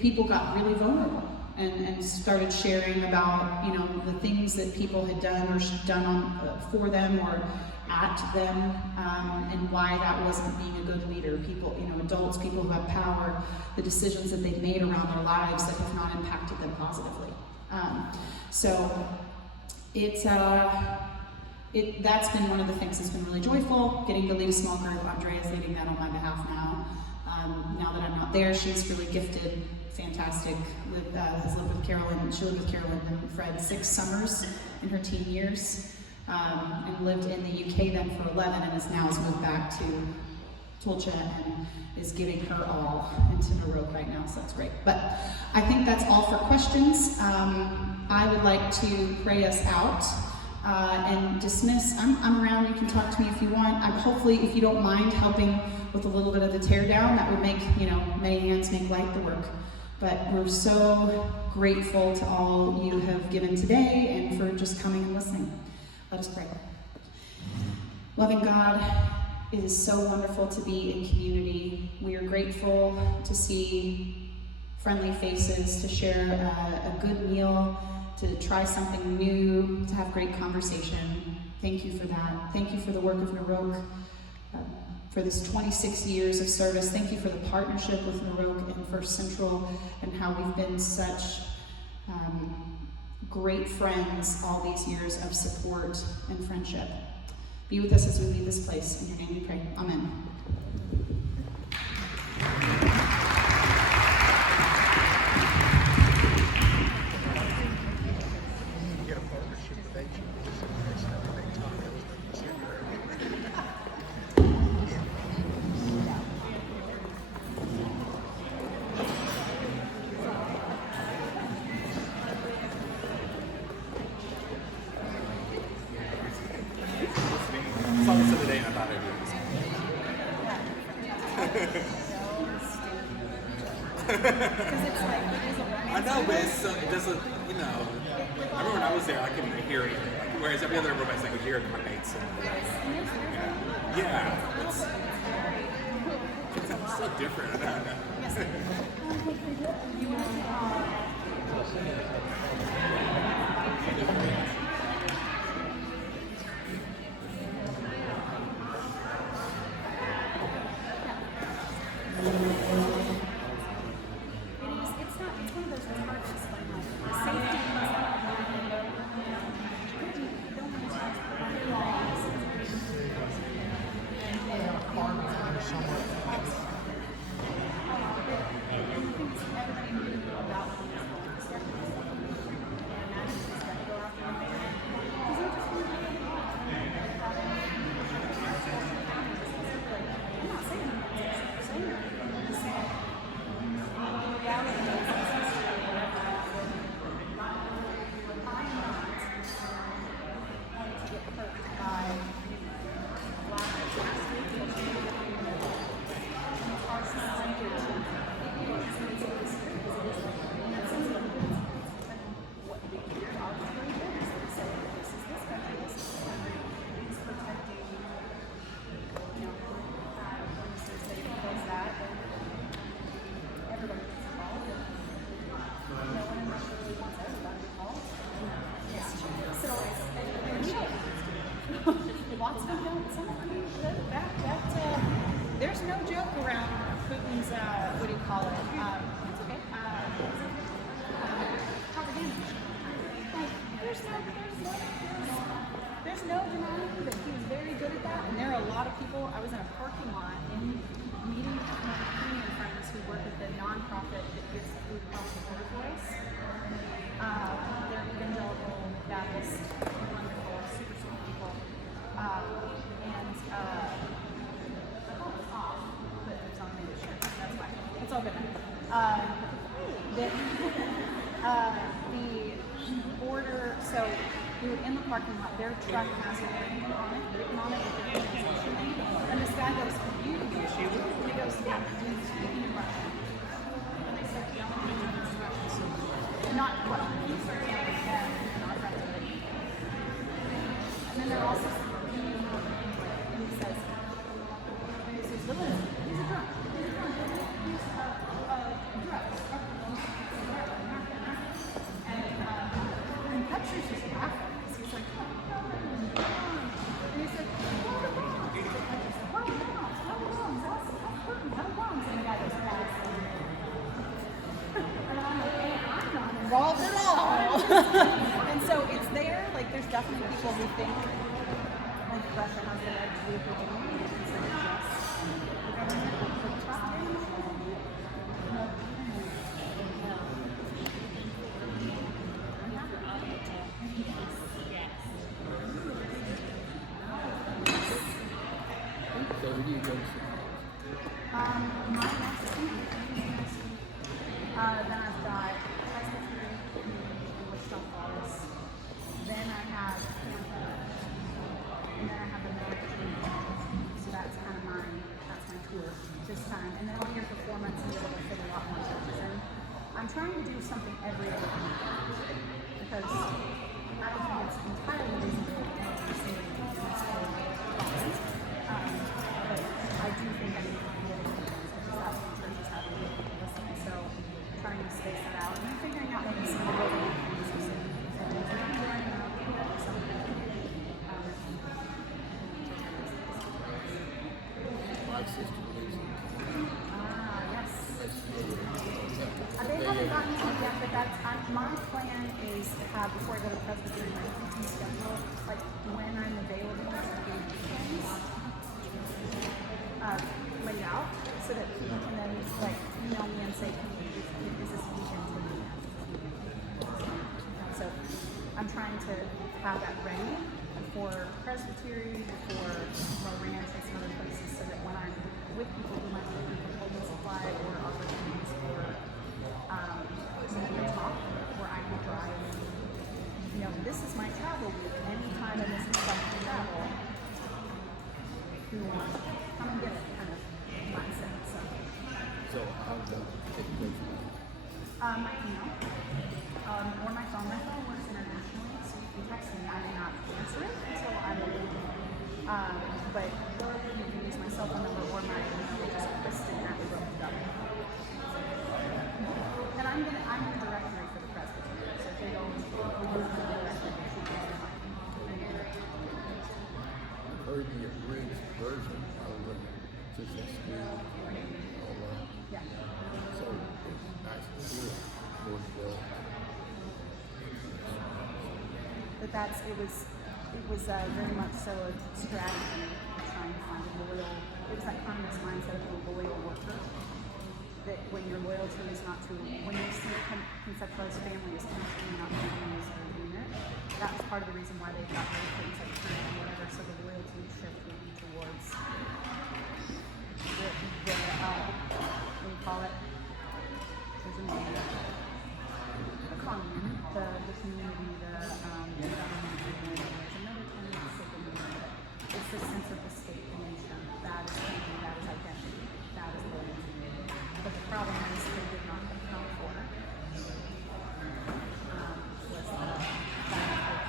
people got really vulnerable and started sharing about, the things that people had done or done for them or at them, and why that wasn't being a good leader. People, adults, people who have power, the decisions that they've made around their lives that have not impacted them positively. That's been one of the things that's been really joyful, getting to lead a small group. Andrea's leading that on my behalf now. Now that I'm not there, she's really gifted, fantastic. Has lived with Carolyn. She lived with Carolyn and Fred 6 summers in her teen years, and lived in the UK then for 11, and has moved back to Tulcha and is giving her all into NOROC right now, so that's great. But I think that's all for questions. I would like to pray us out and dismiss. I'm around, you can talk to me if you want. Hopefully, if you don't mind helping with a little bit of the tear down, that would make, many hands make light the work. But we're so grateful to all you have given today and for just coming and listening. Let us pray. Loving God, it is so wonderful to be in community. We are grateful to see friendly faces, to share a good meal, to try something new, to have great conversation. Thank you for that. Thank you for the work of NOROC, for this 26 years of service. Thank you for the partnership with NOROC and First Central, and how we've been such great friends all these years of support and friendship. Be with us as we leave this place. In your name we pray. Amen. I know, but it doesn't, I remember when I was there, I couldn't even hear it. Whereas every other robotics I could hear my mates. Yeah. It's so different. I know. There's no joke around Putin's, what do you call it? Propaganda. Like, there's no denying that he was very good at that, and there are a lot of people. I was in a parking lot in meeting with my Ukrainian friends who work with the nonprofit that gives food help to poor boys. They're evangelical, Baptist, wonderful, super sweet people. It's all good. The border, so we were in the parking lot, their truck has a name on it, written on it with their organization name, and this guy goes, "You," and he goes, "Yeah, he's speaking in Russian." And they start yelling at him in Russian. Not Russian, he starts yelling at them, not friends with it. And then they're also, and he says, "Listen, he's a drunk. He's a drunk. He's drugs." And Patrick's just laughing because he's like, and he's like, "What are bombs?" He's like, "What are bombs? What are bombs? That's Putin. What are bombs?" And the guy goes, "Pass." And I'm like, I'm not involved at all. And so it's there. Like, there's definitely people who think like Russia has the right to do what they're doing. It's like just the government. So who do you go to see? My next week, then I've got Presbyterian in Wichita Falls. Then I have Tampa. And then I have the NOROC. So that's kind of my tour this time. And then I'll be here for 4 months and be able to fit a lot more churches in. I'm trying to do something every other week because I don't think it's entirely reasonable to do something that's but I do think I need to be getting things because that's what churches have to do. So I'm trying to space that out and I'm figuring out maybe some of the My sister lives in yes. West Florida. They haven't gotten to it yet, but my plan is to have, before I go to Presbyterian, my teaching schedule, like when I'm available to do things, laid out, so that people can then like email me and say, is this weekend for me? So I'm trying to have that ready for Presbyterian, for Ranch and some other places, so that when I'm with people who might be looking for holding supply or opportunities for maybe a talk where I can drive, this is my travel week. Anytime I miss something travel, who wants come and get it kind of mindset. So how does that take place? My email or my phone. My phone works internationally, so you can text me. I may not answer it until I'm available. But you can use my cell phone number or my email, which is Kristen at NOROC. And I'm in the directory for the Presbyterian, so if they go and use the directory, they should be able to find me. I've heard the abridged version of the Christian school online. Yeah. So it's nice to hear more well. But it was very much so a strategy of trying to find a loyal, it was that communist mindset of a loyal worker. That when your loyalty is not to, when you see conceptualized family as country and not family as a unit, that was part of the reason why they got rid of things like church and whatever, so the loyalty shift would be towards what do you call it? There's a name. The commune, the community, the government, there's another term that's sacred meaning, but it's the sense of the state, the nation. That is family, that is identity, that is loyalty. But the problem is they did not account for was the fact that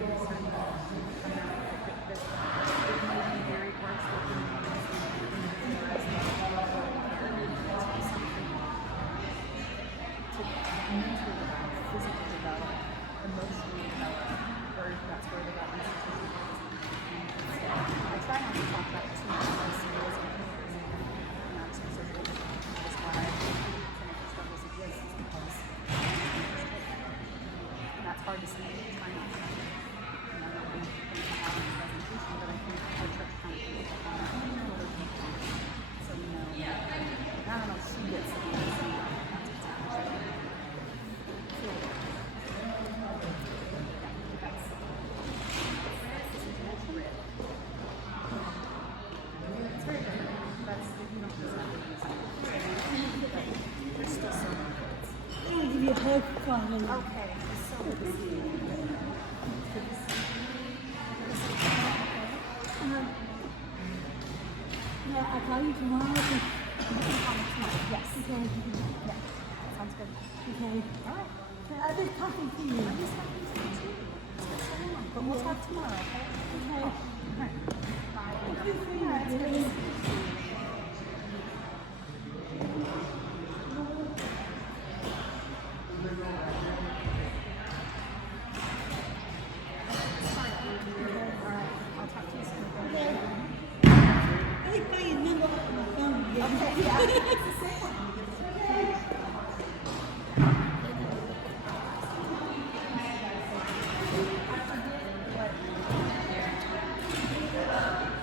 this kind of America, this it may be very worse for communities to mentally develop, physically develop, emotionally develop, or that's where the institution is. I try not to talk about it too much because it is not specific. That's why financial struggles exist, is because and that's hard to say. Try not to, not going to come out in the presentation, but I think our church kind of feels like on that. So I don't know if she gets it. Okay, so good to see you. Good to see you. No, I'll call you tomorrow. Yes. Okay. Yeah. Sounds good. Okay. All right. I've been talking to you. I'm just happy to meet you. It's been so long, but we'll talk tomorrow, okay? Okay. All right. Bye. Thank you for your Yeah, it's good to see you.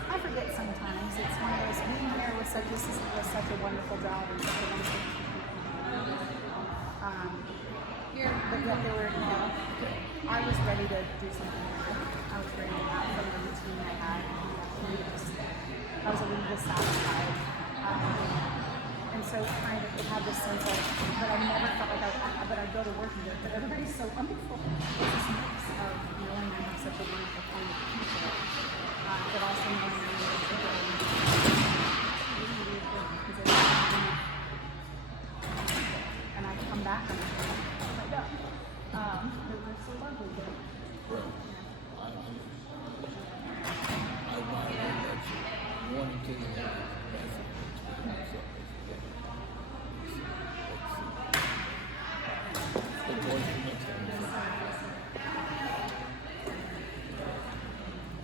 I forget sometimes. It's one of those but yet they were, you know, I was ready to do something different. I was ready to have from the routine I had. I was a little dissatisfied. And so kind of had this sense of, but I never felt like but I'd go to work and do it. But everybody's so wonderful. It's this mix of knowing I have such a wonderful kind of people, but also knowing I'm really good. And I come back and I'm like, oh my God. They're so lovely. Well, I want to let you wanting to the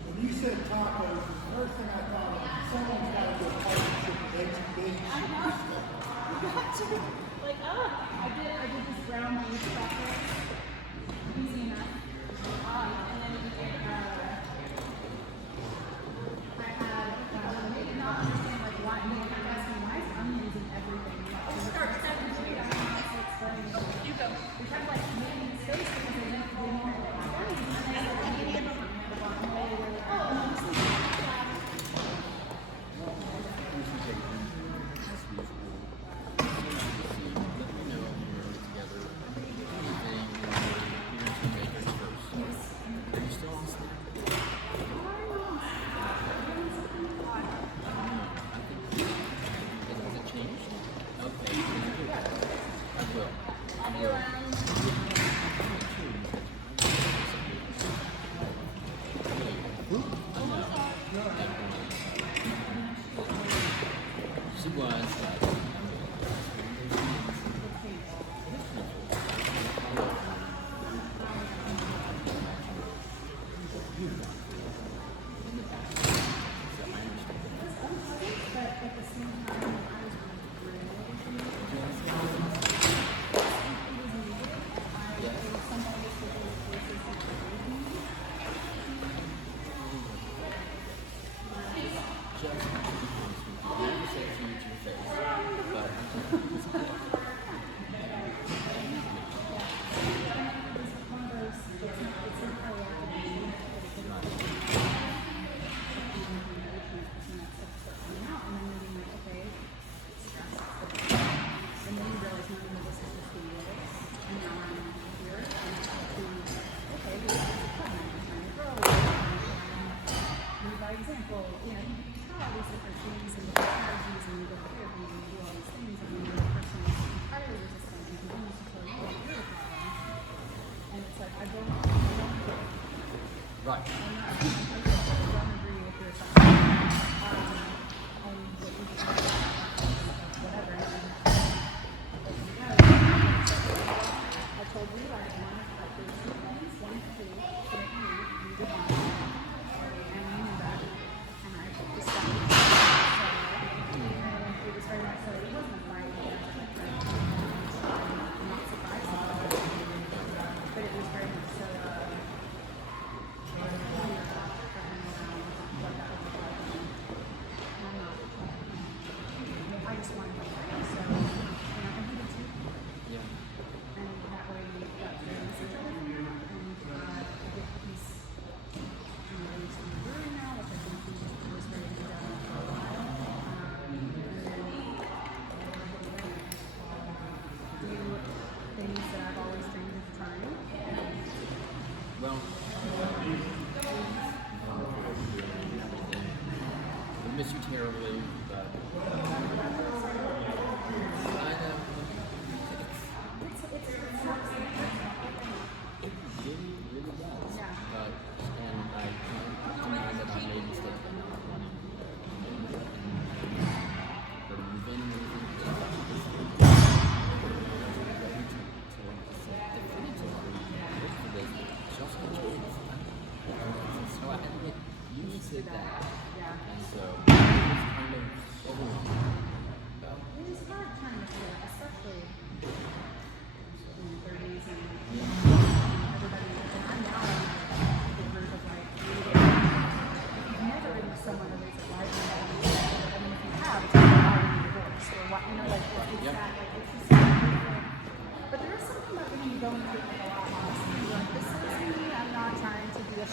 When you said tacos, the first thing I thought of, someone's got to do a partnership with HB. Like, I did this brown rice chocolate. Easy enough. And then we did, I had, maybe not understand like why, maybe I'm asking why is onions in everything. You go. We tried like making mistakes because they didn't know She was right. Well, we miss you terribly, but I know it really, really does. But and I can't deny that I made mistakes. But you've been so I had to get used to that. And so it was kind of overwhelming.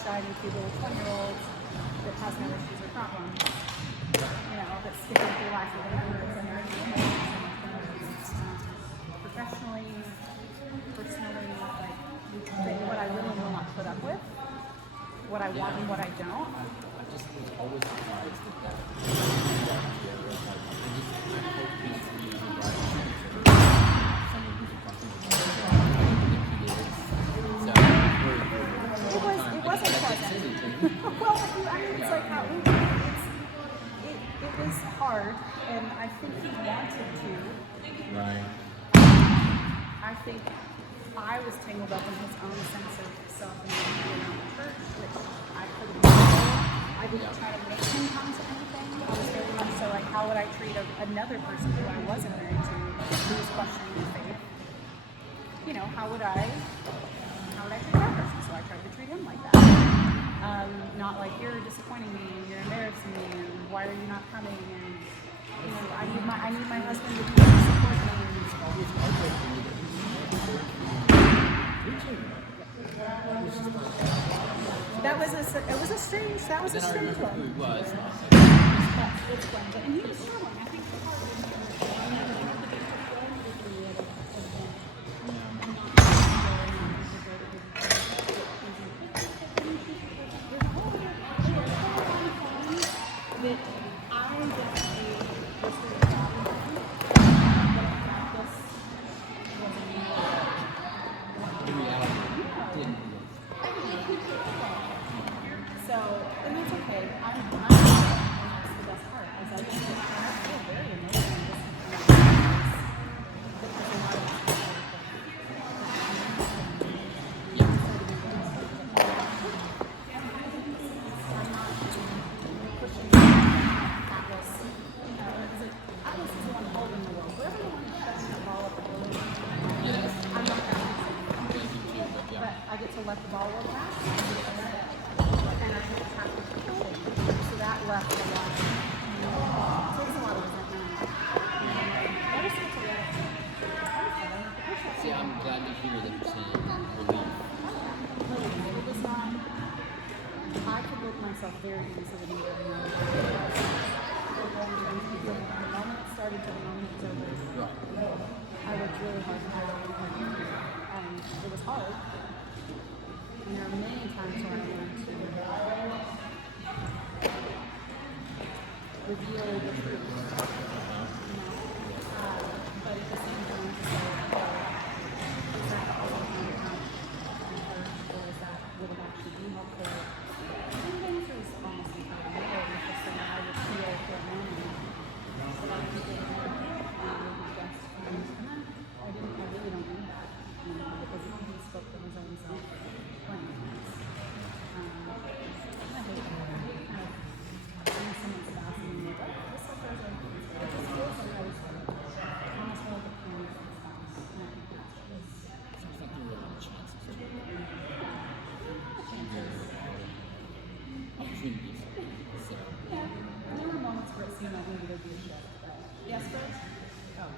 shy and cute little 20-year-olds that has no issues or problems. You know, that's sticking through life with their professionally, personally, like what I will and will not put up with, what I want and what I don't. I just was always surprised at that. I hope he's using the right someone who's a prostitute. I don't think he is. So It wasn't pleasant. Well, it's like how it was hard, and I think he wanted to. right. I think I was tangled up in his own sense of self and around the church, which I couldn't control. I didn't try to make him come to anything. I was very much so like, how would I treat another person who I wasn't married to, who was questioning his faith? You know, how would I treat that person? So I tried to treat him like that. Not like, you're disappointing me, and you're embarrassing me, and why are you not coming? And you know, I need my husband to be able to support me. Always heartbreaking me that That was a strange then I one. remember who he was. It's fun, and he was struggling. I think the part that I definitely was doing a job of practice The reality didn't so, and it's okay. I'm and that's the best part. Is I think I feel very amazing because a lot of pushing Atlas. Atlas is the one holding the world. Whoever the one who's setting the ball up the world. Yes. I'm not that Yeah, you too, but but yeah. I get to let the ball roll past, and I get to tap the control. So that left a lot. Takes a lot of resentment. I just get to let it. See, I'm glad to hear that you're saying relief. It was not. I could look myself very easily in the mirror. The moment it started to the moment it was over. Right. I worked really hard to hold on, and it was hard. And there are many times where I learned to reveal the truth. But at the same time, to say, is that all the time or is that would it actually be helpful? And the answer is honestly no. It's just that I would feel for a moment that I could get more and it would be best for me. And I really don't mean that. Because he spoke from his own self plenty of times. I hate kind of being someone's spouse and being like, oh, this suffers like this. It just feels like I was almost more like a parent than a spouse. And I think that's just Seems like there were a lot of chances to opportunities. So, yeah. And there were moments where it seemed like maybe there'd be a shift. But yes, Chris? Oh.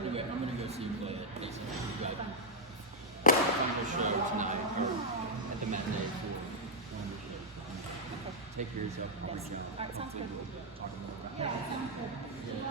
anyway, I'm gonna go see play at Jason. Like, I'm gonna show tonight or at the matinee for Wondership. Take care of yourself. Good job. Alright, sounds good. We'll talk more about Yeah, that. sounds good. Yeah.